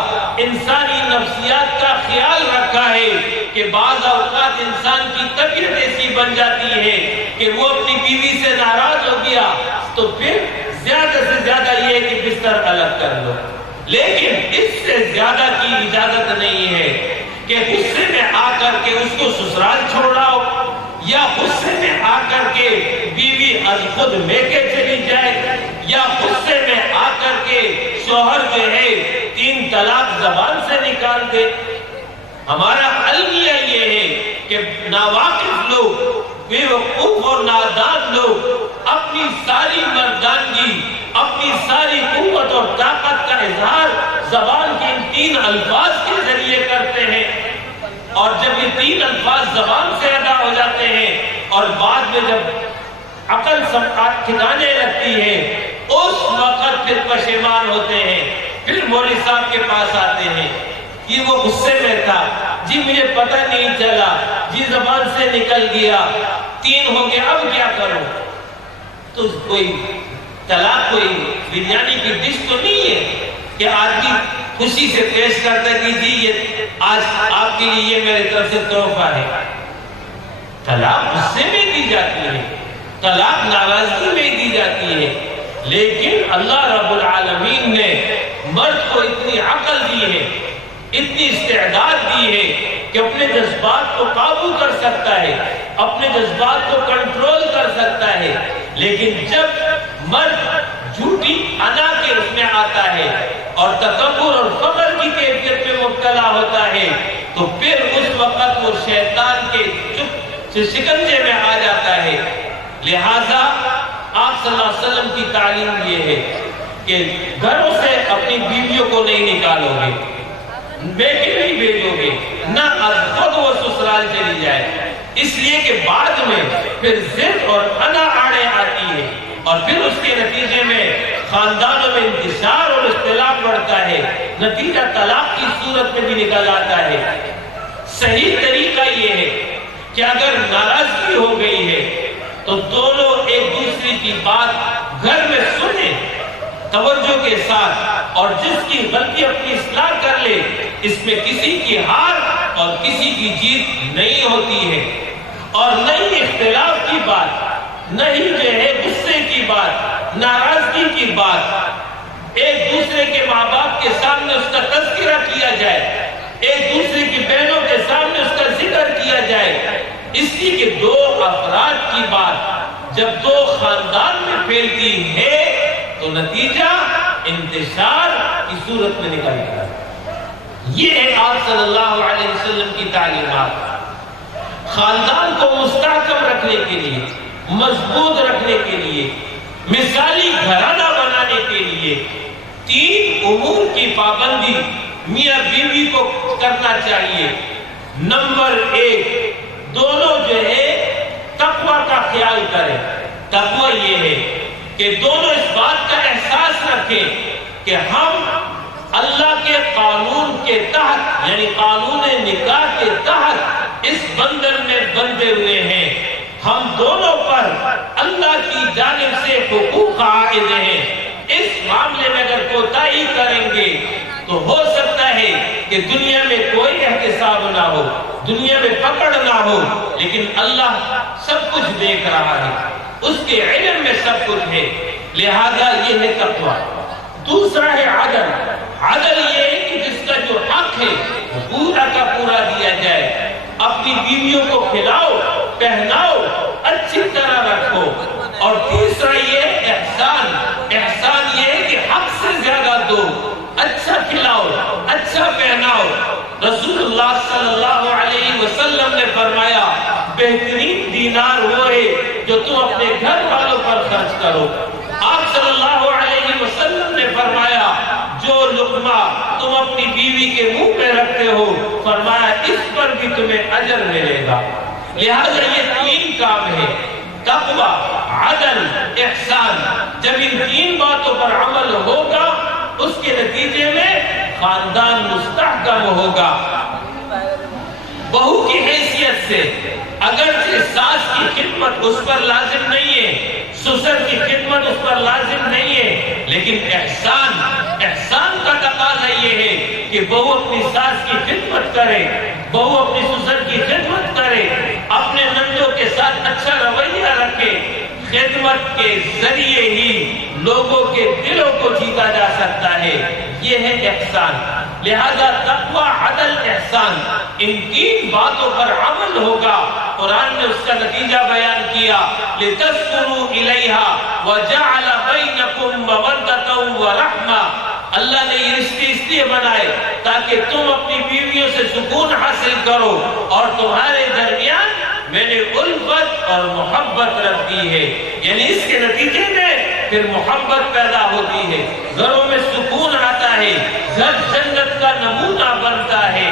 انسانی نفسیات کا خیال رکھا ہے کہ بعض اوقات انسان کی طبیعت ایسی بن جاتی ہے کہ وہ اپنی بیوی سے ناراض ہو گیا تو پھر زیادہ سے زیادہ یہ کہ بستر الگ کر لو، لیکن اس سے زیادہ کی اجازت نہیں ہے کہ غصے میں آ کر کے اس کو سسرال چھوڑاؤ، یا غصے میں آ کر کے بیوی از خود میکے چلی جائے، یا غصے میں آ کر کے شوہر جو ہے 3 طلاق زبان سے نکال دے۔ ہمارا المیہ یہ ہے کہ ناواقف لوگ، بے وقوف اور نادان لوگ اپنی ساری مردانگی طاقت کا اظہار زبان کے ان 3 الفاظ کے ذریعے کرتے ہیں، اور جب یہ 3 الفاظ زبان سے ادا ہو جاتے ہیں اور بعد میں جب عقل ٹھکانے لگتی ہے، اس وقت پھر پشیمان ہوتے ہیں، پھر مولوی صاحب کے پاس آتے ہیں، یہ وہ غصے میں تھا جی، مجھے پتہ نہیں چلا جی، زبان سے نکل گیا، 3 ہو گیا، اب کیا کروں؟ تو کوئی طلاق کوئی بریانی کی ڈش تو نہیں ہے کہ آدمی خوشی سے پیش کرتا ہے کہ جی یہ آج آپ کے لیے یہ میرے طرف سے تحفہ ہے۔ طلاق غصے میں دی جاتی ہے، طلاق ناراضگی میں دی جاتی ہے، لیکن اللہ رب العالمین نے مرد کو اتنی عقل دی ہے، اتنی استعداد دی ہے کہ اپنے جذبات کو قابو کر سکتا ہے، اپنے جذبات کو کنٹرول کر سکتا ہے، لیکن جب مرد جھوٹی انا کے اس میں آتا ہے اور تکبر اور فخر کی کیفیت میں مبتلا ہوتا ہے، تو پھر اس وقت وہ شیطان کے شکنجے میں آ جاتا ہے۔ لہذا آپ صلی اللہ علیہ وسلم کی تعلیم یہ ہے کہ گھروں سے اپنی بیویوں کو نہیں نکالو گے، بیٹے نہیں بھیجو گے، نہ خود وہ سسرال چلی جائے، اس لیے کہ بعد میں پھر ضد اور انا آڑے آتی ہے، اور پھر اس کے نتیجے میں خاندانوں میں انتشار اور اختلاف بڑھتا ہے، نتیجہ طلاق کی صورت میں بھی نکل آتا ہے۔ صحیح طریقہ یہ ہے کہ اگر ناراضگی ہو گئی ہے تو دونوں ایک دوسرے کی بات گھر میں سنیں توجہ کے ساتھ، اور جس کی غلطی اپنی اصلاح کر لے، اس میں کسی کی ہار اور کسی کی جیت نہیں ہوتی ہے، اور نہیں اختلاف کی بات، نہیں جو ہے غصے کی بات، ناراضگی کی بات۔ ایک دوسرے کے ماں باپ کے سامنے اس کا تذکرہ کیا جائے، ایک دوسرے کی بہنوں کے سامنے اس کا ذکر کیا جائے، اس لیے کہ 2 افراد کی بات جب 2 خاندان میں پھیلتی ہے تو نتیجہ انتشار کی صورت میں نکلتا ہے۔ یہ ہے آپ صلی اللہ علیہ وسلم کی تعلیمات۔ خاندان کو مستحکم رکھنے کے لیے، مضبوط رکھنے کے لیے، مثالی گھرانہ بنانے کے لیے 3 امور کی پابندی میاں بیوی کو کرنا چاہیے۔ نمبر 1، دونوں جو ہے تقوی کا خیال کریں۔ تقوی یہ ہے کہ دونوں اس بات کا احساس رکھیں کہ ہم اللہ کے قانون کے تحت، یعنی قانون نکاح کے تحت اس بندھن میں بندھے ہوئے ہیں، ہم دونوں پر اللہ کی جانب سے حقوق عائد ہیں۔ اس معاملے میں اگر کوتاہی کریں گے تو ہو سکتا ہے کہ دنیا میں کوئی احتساب نہ ہو، دنیا میں پکڑ نہ ہو، لیکن اللہ سب کچھ دیکھ رہا ہے، اس کے علم میں سب کچھ ہے، لہذا یہ ہے تقوی۔ دوسرا ہے عدل۔ عدل یہ ہے کہ جس کا جو حق ہے وہ پورا کا پورا دیا جائے، اپنی بیویوں کو کھلاؤ، پہناؤ، اچھی طرح رکھو۔ اور تیسرا یہ احسان۔ احسان یہ ہے کہ حق سے زیادہ دو، اچھا کھلاؤ، اچھا پہناؤ۔ رسول اللہ صلی اللہ علیہ وسلم نے فرمایا بہترین دینار وہ ہے جو تم اپنے گھر والوں پر خرچ کرو۔ آپ صلی اللہ علیہ وسلم نے فرمایا جو لقمہ تم اپنی بیوی کے منہ میں رکھتے ہو، فرمایا اس پر بھی تمہیں اجر ملے گا۔ لہذا یہ 3 کام ہے، تقوی، عدل، احسان۔ جب ان 3 باتوں پر عمل ہوگا اس کے نتیجے میں خاندان مستحکم ہوگا۔ بہو کی حیثیت سے اگرچہ ساس کی خدمت اس پر لازم نہیں ہے، سسر کی خدمت اس پر لازم نہیں ہے، لیکن احسان کا تقاضا یہ ہے کہ بہو اپنی ساس کی خدمت کرے، بہو اپنی سسر کی خدمت کرے، اپنے نندوں کے ساتھ اچھا رویہ رکھے۔ خدمت کے ذریعے ہی لوگوں کے دلوں کو جیتا جا سکتا ہے، یہ ہے احسان۔ لہذا تقوی، عدل، احسان، ان 3 باتوں پر عمل ہوگا۔ قرآن نے اس کا نتیجہ بیان کیا، لِتَسْكُنُوا إِلَيْهَا وَجَعَلَ بَيْنَكُمْ مَوَدَّةً وَرَحْمَةً۔ اللہ نے یہ رشتے اس لیے بنائے تاکہ تم اپنی بیویوں سے سکون حاصل کرو، اور تمہارے درمیان میں نے الفت اور محبت رکھ دی ہے، یعنی اس کے نتیجے میں پھر محبت پیدا ہوتی ہے، گھروں میں سکون آتا ہے، گھر جنت کا نمونہ بنتا ہے۔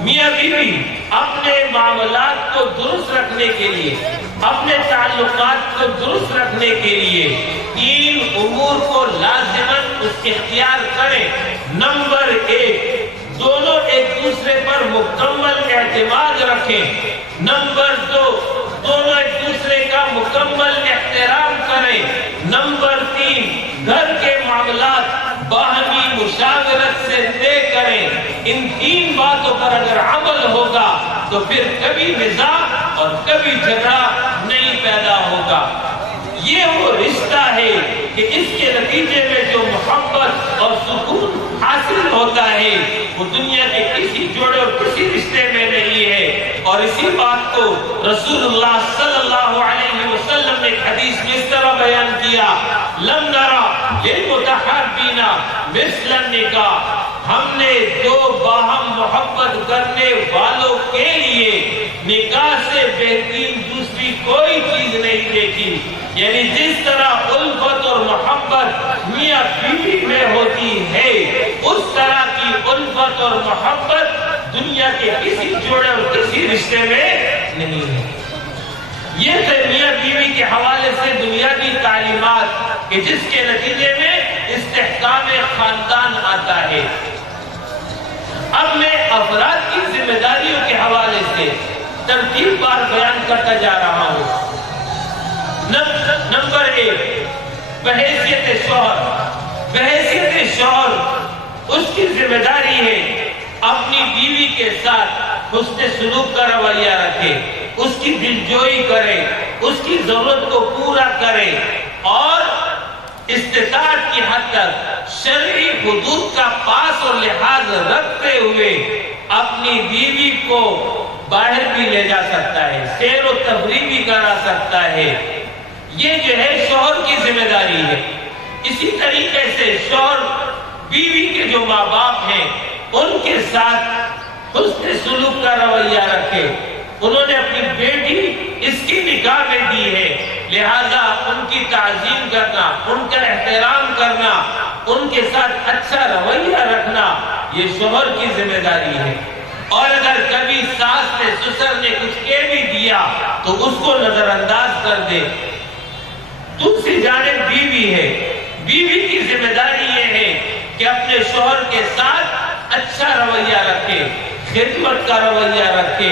میاں بیوی اپنے معاملات کو درست رکھنے کے لیے، اپنے تعلقات کو درست رکھنے کے لیے 3 امور کو لازماً اختیار کریں۔ نمبر 1، دونوں ایک دوسرے پر مکمل اعتماد رکھیں۔ نمبر 2، دونوں ایک دوسرے کا مکمل احترام کریں۔ نمبر 3، گھر کے معاملات باہمی مشاورت سے طے کریں۔ ان 3 باتوں پر اگر عمل ہوگا تو پھر کبھی نزاع اور کبھی جھگڑا نہیں پیدا ہوگا۔ یہ وہ رشتہ ہے کہ اس کے نتیجے میں جو محبت اور سکون حاصل ہوتا ہے وہ دنیا کے کسی جوڑے اور کسی رشتے میں نہیں ہے۔ اور اسی بات کو رسول اللہ صلی اللہ علیہ وسلم نے ایک حدیث میں اس طرح بیان کیا، لم نرا للمتحابین مثل النکاح، ہم نے 2 باہم محبت کرنے والوں کے لیے نکاح سے بہترین دوسری کوئی چیز نہیں دیکھی۔ یعنی جس طرح الفت اور محبت میاں بیوی میں ہوتی ہے، اس طرح کی الفت اور محبت دنیا کے کسی جوڑے اور کسی رشتے میں نہیں ہے۔ یہ تھے میاں بیوی کے حوالے سے بنیادی تعلیمات کہ جس کے نتیجے میں استحکام خاندان آتا ہے۔ اب میں افراد کی ذمہ داریوں کے حوالے سے ترتیب بار بیان کرتا جا رہا ہوں۔ نمبر 1، بحیثیت شوہر اس کی ذمہ داری ہے اپنی بیوی کے ساتھ حسن سلوک کا رویہ رکھے، اس کی دلجوئی کرے، اس کی ضرورت کو پورا کرے اور استطاعت کی حد تک شرعی حدود کا پاس اور لحاظ رکھتے ہوئے اپنی بیوی کو باہر بھی لے جا سکتا ہے، سیر و تفریح بھی کرا سکتا ہے۔ یہ جو ہے شوہر کی ذمہ داری ہے۔ اسی طریقے سے شوہر بیوی کے جو ماں باپ ہیں ان کے ساتھ حسن سلوک کا رویہ رکھے۔ انہوں نے اپنی بیٹی اس کی نکاح میں دی ہے، لہذا ان کی تعظیم کرنا، ان کا احترام کرنا، ان کے ساتھ اچھا رویہ رکھنا یہ شوہر کی ذمہ داری ہے۔ اور اگر کبھی ساس نے سسر نے کچھ کہہ بھی دیا تو اس کو نظر انداز کر دے۔ دوسری جانب بیوی ہے، بیوی کی ذمہ داری یہ ہے کہ اپنے شوہر کے ساتھ اچھا رویہ رکھے، خدمت کا رویہ رکھے،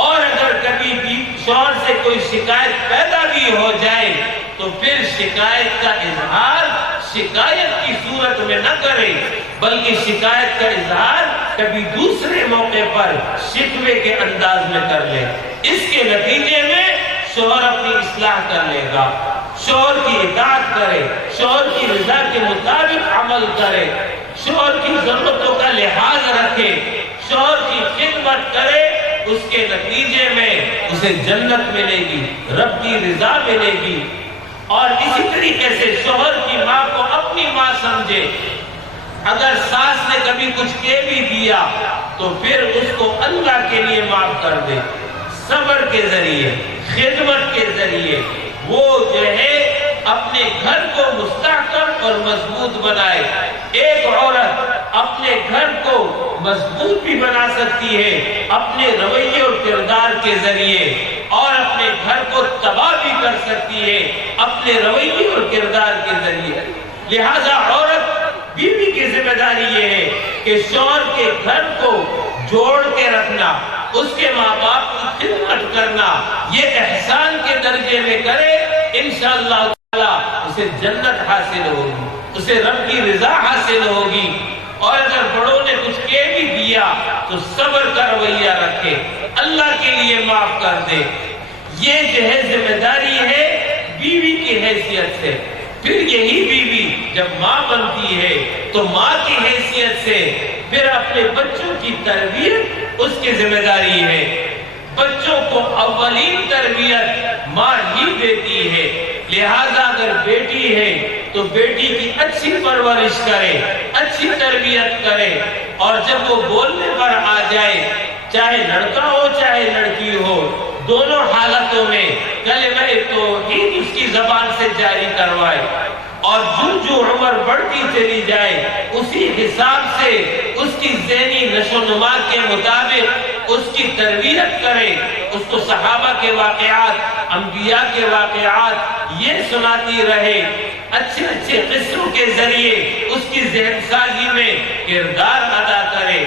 اور اگر کبھی شوہر سے کوئی شکایت پیدا بھی ہو جائے تو پھر شکایت کا اظہار شکایت کی صورت میں نہ کرے، بلکہ شکایت کا اظہار کبھی دوسرے موقع پر شکوے کے انداز میں کر لے۔ اس کے نتیجے میں شوہر اپنی اصلاح کر لے گا، شوہر کی اطاعت کرے، شوہر کی رضا کے مطابق عمل کرے، شوہر کی ضرورتوں کا لحاظ رکھے، شوہر کی خدمت کرے۔ اس کے نتیجے میں اسے جنت ملے گی، رب کی رضا ملے گی۔ اور اسی طریقے سے شوہر کی ماں کو اپنی ماں سمجھے۔ اگر ساس نے کبھی کچھ کہہ بھی دیا تو پھر اس کو اللہ کے لیے معاف کر دے، صبر کے ذریعے، خدمت کے ذریعے وہ جو ہے اپنے گھر کو مستحکم اور مضبوط بنائے۔ ایک عورت اپنے گھر کو مضبوط بھی بنا سکتی ہے اپنے رویے اور کردار کے ذریعے، اور اپنے گھر کو تباہ بھی کر سکتی ہے اپنے رویے اور کردار کے ذریعے۔ لہذا عورت بیوی کی ذمہ داری یہ ہے کہ شوہر کے گھر کو جوڑ کے رکھنا، اس کے ماں باپ کی خدمت کرنا، یہ احسان کے درجے میں کرے، انشاءاللہ تعالی اسے جنت حاصل ہوگی، اسے رب کی رضا حاصل ہوگی۔ اور اگر بڑوں نے کچھ کہہ بھی دیا تو صبر کا رویہ رکھے، اللہ کے لیے معاف کر دے۔ یہ جو ہے ذمہ داری ہے بیوی کی حیثیت سے۔ پھر یہی بیوی جب ماں بنتی ہے تو ماں کی حیثیت سے پھر اپنے بچوں کی تربیت اس کی ذمہ داری ہے۔ بچوں کو اولین تربیت ماں ہی دیتی ہے، لہذا اگر بیٹی ہے تو بیٹی کی اچھی پرورش کرے، اچھی تربیت کرے، اور جب وہ بولنے پر آ جائے، چاہے لڑکا ہو چاہے لڑکی ہو، دونوں حالتوں میں کلمہ توحید اس کی زبان سے جاری کروائے، اور جو عمر بڑھتی چلی جائے اسی حساب سے اس کی ذہنی نشو و نما کے مطابق اس کی تربیت کرے، اس کو صحابہ کے واقعات، انبیاء کے واقعات یہ سناتی رہے، اچھے اچھے قصوں کے ذریعے اس کی ذہن سازی میں کردار ادا کرے۔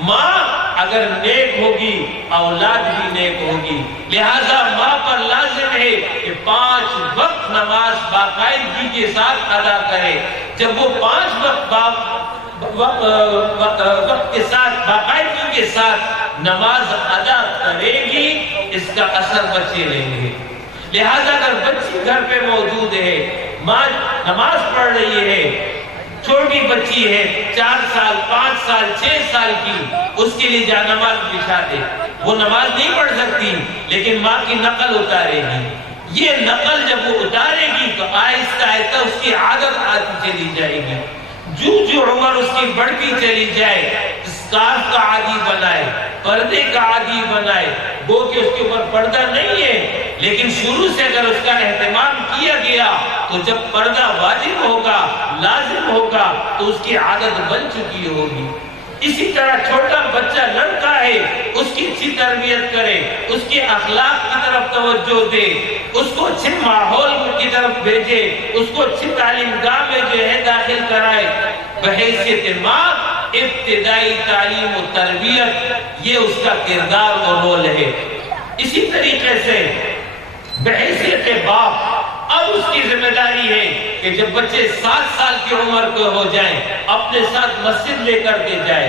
ماں اگر نیک ہوگی اولاد بھی نیک ہوگی، لہذا ماں پر لازم ہے کہ 5 وقت نماز باقاعدگی کے ساتھ ادا کرے۔ جب وہ 5 وقت کے ساتھ باقاعدگی کے ساتھ نماز ادا کرے گی، اس کا اثر بچے لیں گے۔ لہذا اگر بچی گھر پہ موجود ہے، ماں نماز پڑھ رہی ہے، چھوٹی بچی ہے 4 سال 5 سال 6 سال کی، اس کے لیے جا نماز بچھا دے۔ وہ نماز نہیں پڑھ سکتی لیکن ماں کی نقل اتارے گی۔ یہ نقل جب وہ اتارے گی تو آہستہ آہستہ اس کی عادت آتی چلی جائے گی۔ جو عمر اس کی بڑھتی چلی جائے، اسکارف کا عادی بنائے، پردے کا عادی بنائے، وہ کہ اس کے اوپر پردہ نہیں ہے لیکن شروع سے اگر اس کا اہتمام کیا گیا تو جب پردہ واجب ہوگا، لازم ہوگا تو اس کی عادت بن چکی ہوگی۔ اسی طرح چھوٹا بچہ لڑکا ہے، اس کی اچھی تربیت کرے، اس کے اخلاق کی طرف توجہ دے، اس کو اچھے ماحول کی طرف بھیجے، اس کو اچھی تعلیم گاہ میں جو ہے داخل کرائے۔ بحیثیت ماں ابتدائی تعلیم و تربیت یہ اس کا کردار اور رول ہے۔ اسی طریقے سے بحیثیت باپ اب اس کی ذمہ داری ہے کہ جب بچے 7 سال کی عمر کے ہو جائیں اپنے ساتھ مسجد لے کر کے جائے،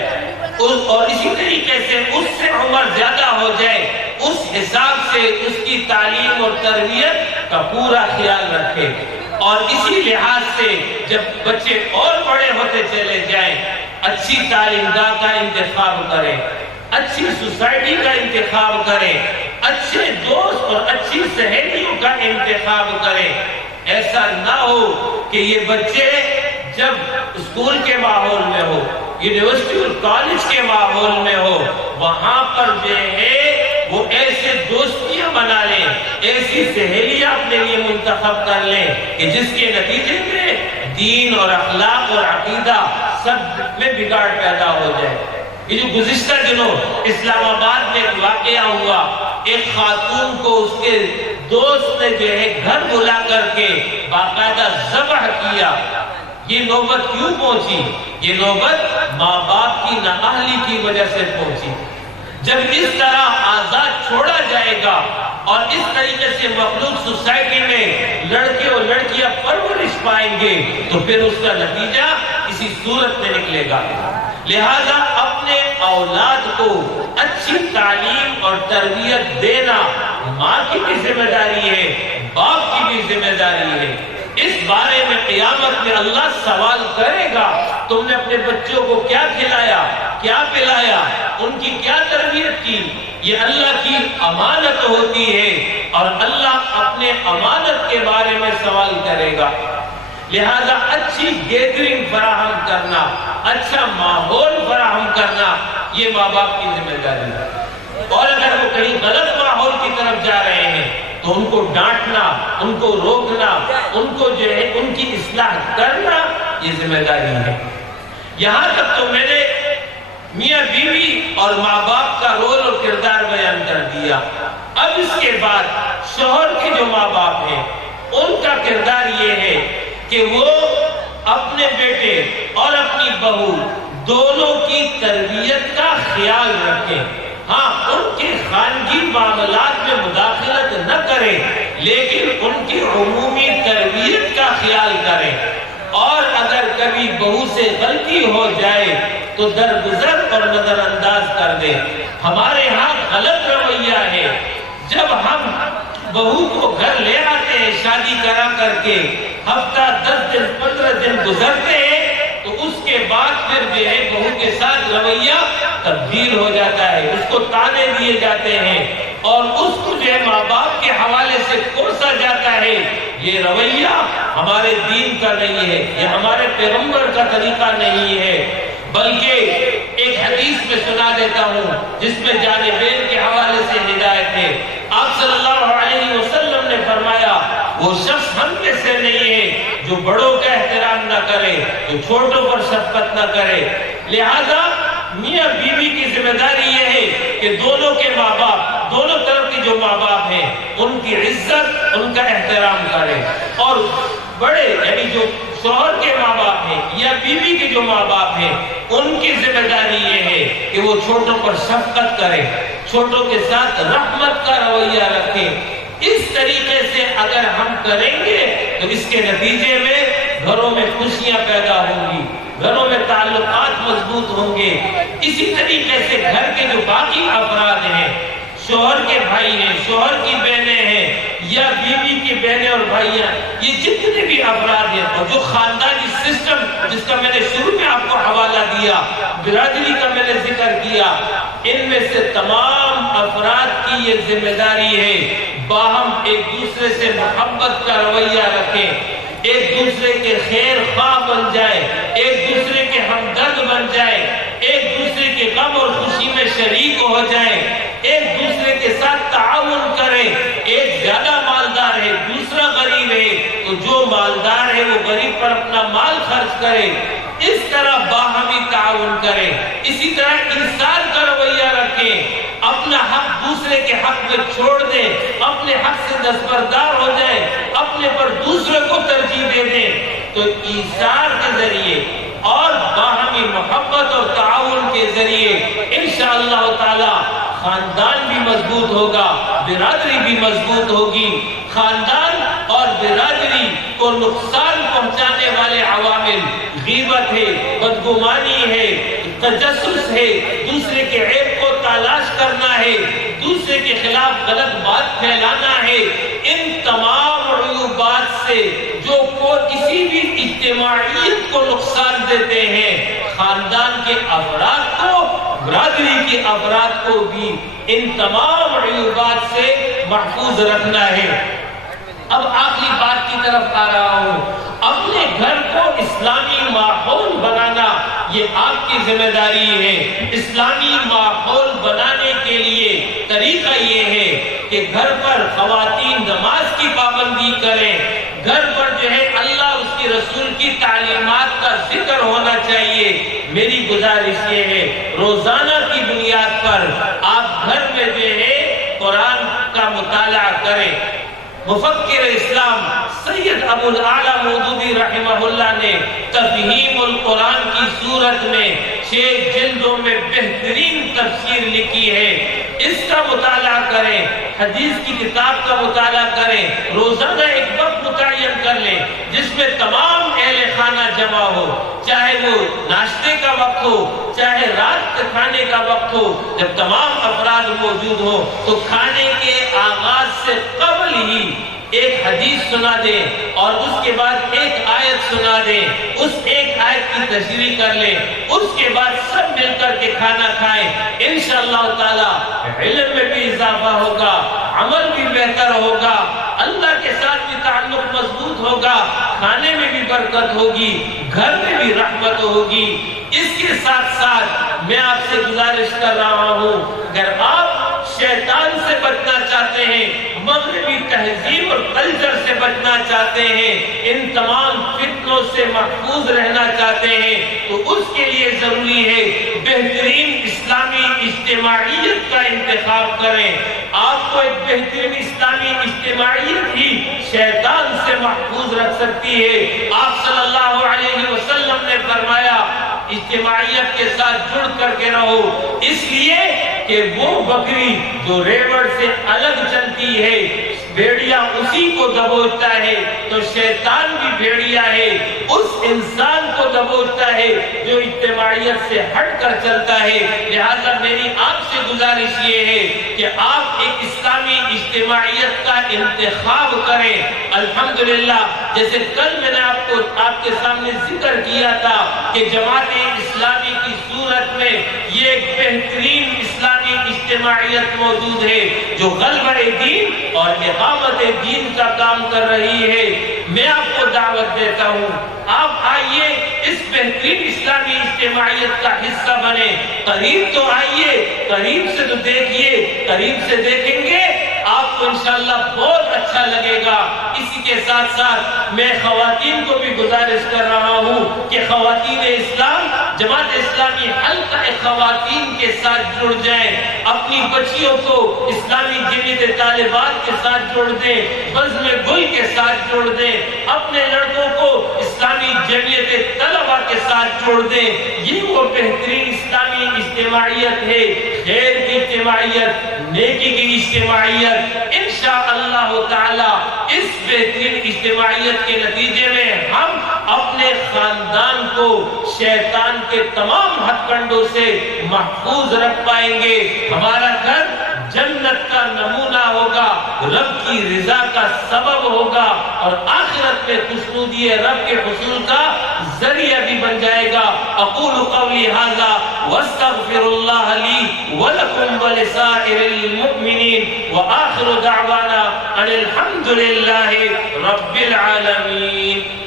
اور اسی طریقے سے اس سے عمر زیادہ ہو جائے اس حساب سے اس کی تعلیم اور تربیت کا پورا خیال رکھے۔ اور اسی لحاظ سے جب بچے اور بڑے ہوتے چلے جائیں اچھی تعلیم گاہ کا انتخاب کریں، اچھی سوسائٹی کا انتخاب کریں، اچھے دوست اور اچھی سہیلیوں کا انتخاب کریں۔ ایسا نہ ہو کہ یہ بچے جب اسکول کے ماحول میں ہو، یونیورسٹی اور کالج کے ماحول میں ہو، وہاں پر جو ہے وہ ایسے دوستیاں بنا لیں، ایسی سہیلیاں اپنے لیے منتخب کر لیں کہ جس کے نتیجے میں دین اور اخلاق اور عقیدہ سب میں بگاڑ پیدا ہو جائے۔ یہ جو گزشتہ دنوں اسلام آباد میں ایک واقعہ ہوا، ایک خاتون کو اس کے دوست نے جو ہے گھر بلا کر کے باقاعدہ ذبح کیا۔ یہ نوبت کیوں پہنچی؟ یہ نوبت ماں باپ کی نااہلی کی وجہ سے پہنچی۔ جب اس طرح آزاد چھوڑا جائے گا اور اس طریقے سے مخلوق سوسائٹی میں لڑکے اور لڑکیاں پرورش پائیں گے تو پھر اس کا نتیجہ اسی صورت میں نکلے گا۔ لہذا اپنے اولاد کو اچھی تعلیم اور تربیت دینا ماں کی بھی ذمہ داری ہے، باپ کی بھی ذمہ داری ہے۔ اس بارے میں قیامت میں اللہ سوال کرے گا، تم نے اپنے بچوں کو کیا کھلایا، کیا پلایا، ان کی کیا تربیت کی؟ یہ اللہ کی امانت ہوتی ہے اور اللہ اپنے امانت کے بارے میں سوال کرے گا۔ لہذا اچھی گیدرنگ فراہم کرنا، اچھا ماحول فراہم کرنا یہ ماں باپ کی ذمہ داری ہے۔ اور اگر وہ کہیں غلط ماحول کی طرف جا رہے ہیں تو ان کو ڈانٹنا، ان کو روکنا، ان کو جو ہے ان کی اصلاح کرنا یہ ذمہ داری ہے۔ یہاں تک تو میں نے میاں بیوی اور ماں باپ کا رول اور کردار بیان کر دیا۔ اب اس کے بعد شوہر کے جو ماں باپ ہیں ان کا کردار یہ ہے کہ وہ اپنے بیٹے اور اپنی بہو دونوں کی تربیت کا خیال رکھیں۔ ہاں، ان کے خانگی معاملات میں مداخلت نہ کریں لیکن ان کی عمومی تربیت کا خیال کریں، اور اگر کبھی بہو سے غلطی ہو جائے تو درگزر اور نظر انداز کر دیں۔ ہمارے ہاں غلط رویہ ہے، جب ہم بہو کو گھر لے آتے ہیں شادی کرا کر کے، ہفتہ 10 دن 15 دن گزرتے ہیں تو اس کے بعد پھر جو ہے بہو کے ساتھ رویہ تبدیل ہو جاتا ہے، اس کو تانے دیے جاتے ہیں اور اس کو جو ہے ماں باپ کے حوالے سے کوسا جاتا ہے۔ یہ رویہ ہمارے دین کا نہیں ہے، یہ ہمارے پیغمبر کا طریقہ نہیں ہے، بلکہ ایک حدیث میں سنا دیتا ہوں جس میں جانبین کے حوالے سے ہدایت ہے۔ آپ صلی اللہ علیہ وسلم نے فرمایا وہ شخص ہم میں سے نہیں ہے جو بڑوں کا احترام نہ کرے، جو چھوٹوں پر شفقت نہ کرے۔ لہذا میاں بیوی کی ذمہ داری یہ ہے کہ دونوں کے ماں باپ، دونوں طرف کے جو ماں باپ ہیں ان کی عزت، ان کا احترام کرے، اور بڑے یعنی جو شوہر کے ماں باپ ہیں یا بیوی کے جو ماں باپ ہیں ان کی ذمہ داری یہ ہے کہ وہ چھوٹوں پر شفقت کرے، چھوٹوں کے ساتھ رحمت کا رویہ رکھیں۔ اس طریقے سے اگر ہم کریں گے تو اس کے نتیجے میں گھروں میں خوشیاں پیدا ہوں گی، گھروں میں تعلقات مضبوط ہوں گے۔ اسی طریقے سے گھر کے جو باقی افراد ہیں، شوہر کے بھائی ہیں، شوہر کی بہنیں ہیں یا بیوی کی بہنیں اور بھائیاں، یہ جتنے بھی افراد ہیں، اور جو خاندانی سسٹم جس کا میں نے شروع میں آپ کو حوالہ دیا، برادری کا میں نے ذکر کیا، ان میں سے تمام افراد کی یہ ذمہ داری ہے باہم ایک دوسرے سے محبت کا رویہ رکھیں، ایک دوسرے کے خیر خواہ بن جائے، ایک دوسرے کے ہمدرد بن جائے، ایک دوسرے کے غم اور خوشی میں شریک ہو جائیں، ایک دوسرے کے ساتھ تعاون کریں۔ ایک زیادہ مالدار ہے، دوسرا غریب ہے، تو جو مالدار ہے وہ غریب پر اپنا مال خرچ کرے، اس طرح باہمی تعاون کریں۔ اسی طرح انصاف کا رویہ رکھیں، اپنا حق دوسرے کے حق میں چھوڑ دیں، اپنے حق سے دستبردار ہو جائیں، اپنے پر دوسرے کو ترجیح دے دیں۔ تو ایثار کے ذریعے اور باہمی محبت اور تعاون کے ذریعے انشاءاللہ تعالی خاندان بھی مضبوط ہوگا، برادری بھی مضبوط ہوگی۔ خاندان اور برادری کو نقصان پہنچانے والے عوامل غیبت ہے، بدگمانی ہے، تجسس ہے، دوسرے کے عیب کو تلاش کرنا ہے، دوسرے کے خلاف غلط بات پھیلانا ہے، ان تمام عیوبات سے جو کسی بھی اجتماعیت کو نقصان دیتے ہیں، خاندان کے افراد کو، برادری کے افراد کو بھی ان تمام عیوبات سے محفوظ رکھنا ہے۔ اب آخری بات کی طرف آ رہا ہوں، اپنے گھر کو اسلامی ماحول بنانا یہ آپ کی ذمہ داری ہے۔ اسلامی ماحول بنانے کے لیے طریقہ یہ ہے کہ گھر پر خواتین نماز کی پابندی کریں، گھر پر جو ہے اللہ اس کی رسول کی تعلیمات کا ذکر ہونا چاہیے۔ میری گزارش یہ ہے روزانہ کی بنیاد پر آپ گھر میں جو ہے قرآن کا مطالعہ کریں۔ مفکر اسلام سید ابو الاعلی مودودی رحمہ اللہ نے تفہیم القرآن کی صورت میں 6 جلدوں میں بہترین تفسیر لکھی ہے، اس کا مطالعہ کریں، حدیث کی کتاب کا مطالعہ کریں، روزانہ ایک وقت متعین کر لیں جس میں تمام اہل خانہ جمع ہو، چاہے وہ ناشتے کا وقت ہو، چاہے رات کے کھانے کا وقت ہو، جب تمام افراد موجود ہو تو کھانے کے آغاز سے قبل ہی ایک حدیث سنا دیں اور اس کے بعد ایک آیت سنا دیں، اس ایک آیت کی تشریح کر لیں، اس کے بعد سب مل کر کے کھانا کھائیں۔ انشاءاللہ تعالی علم میں بھی اضافہ ہوگا، عمل بھی بہتر ہوگا، اللہ کے ساتھ بھی تعلق مضبوط ہوگا، کھانے میں بھی برکت ہوگی، گھر میں بھی رحمت ہوگی۔ اس کے ساتھ ساتھ میں آپ سے گزارش کر رہا ہوں، اگر آپ شیطان سے بچنا چاہتے ہیں، مغربی تہذیب اور کلچر سے بچنا چاہتے ہیں، ان تمام فتنوں سے محفوظ رہنا چاہتے ہیں، تو اس کے لیے ضروری ہے بہترین اسلامی اجتماعیت کا انتخاب کریں۔ آپ کو ایک بہترین اسلامی اجتماعیت ہی شیطان سے محفوظ رکھ سکتی ہے۔ آپ صلی اللہ علیہ وسلم نے فرمایا اجتماعیت کے ساتھ جڑ کر کے رہو، اس لیے کہ وہ بکری جو ریوڑ سے الگ چلتی ہے بھیڑیا اسی کو دبوچتا ہے، تو شیطان بھی بھیڑیا ہے، اس انسان کو دبوچتا ہے جو اجتماعیت سے ہٹ کر چلتا ہے۔ لہذا میری آپ سے گزارش یہ ہے کہ آپ ایک اسلامی اجتماعیت کا انتخاب کریں۔ الحمدللہ جیسے کل میں نے آپ کے سامنے ذکر کیا تھا کہ جماعت اسلامی کی صورت میں یہ ایک بہترین اسلامی اجتماعیت موجود ہے جو غلبہ دین اور اقامت دین کا کام کر رہی ہے۔ میں آپ کو دعوت دیتا ہوں، آپ آئیے اس بہترین اسلامی اجتماعیت کا حصہ بنے۔ قریب تو آئیے، قریب سے تو دیکھیے، قریب سے دیکھیں گے آپ کو انشاءاللہ بہت اچھا لگے گا۔ اسی کے ساتھ ساتھ میں خواتین کو بھی گزارش کر رہا ہوں کہ خواتین اسلام جماعت اسلامی حلقہ خواتین کے ساتھ جڑ جائیں، اپنی بچیوں کو اسلامی جمعیت طالبات کے ساتھ جوڑ دیں، بزم گل کے ساتھ جوڑ دیں، اپنے لڑکوں کو اسلامی جمعیت طلبہ کے ساتھ جوڑ دیں۔ یہ وہ بہترین اسلامی اجتماعیت ہے، خیر کی اجتماعیت، نیکی کی اجتماعیت۔ انشاءاللہ تعالی اس بہترین اجتماعیت کے نتیجے میں ہم اپنے خاندان کو شیطان کے تمام ہتھ کنڈوں سے محفوظ رکھ پائیں گے۔ ہمارا گھر جنت کا نمونہ ہوگا، رب کی رضا کا سبب ہوگا، اور آخرت میں خوشنودی رب کے حصول کا ذریعہ بھی بن جائے گا۔ اقول قولی ھذا واستغفر اللہ لی ولکم ولسائر المؤمنین وآخر دعوانا ان الحمد للہ رب العالمین۔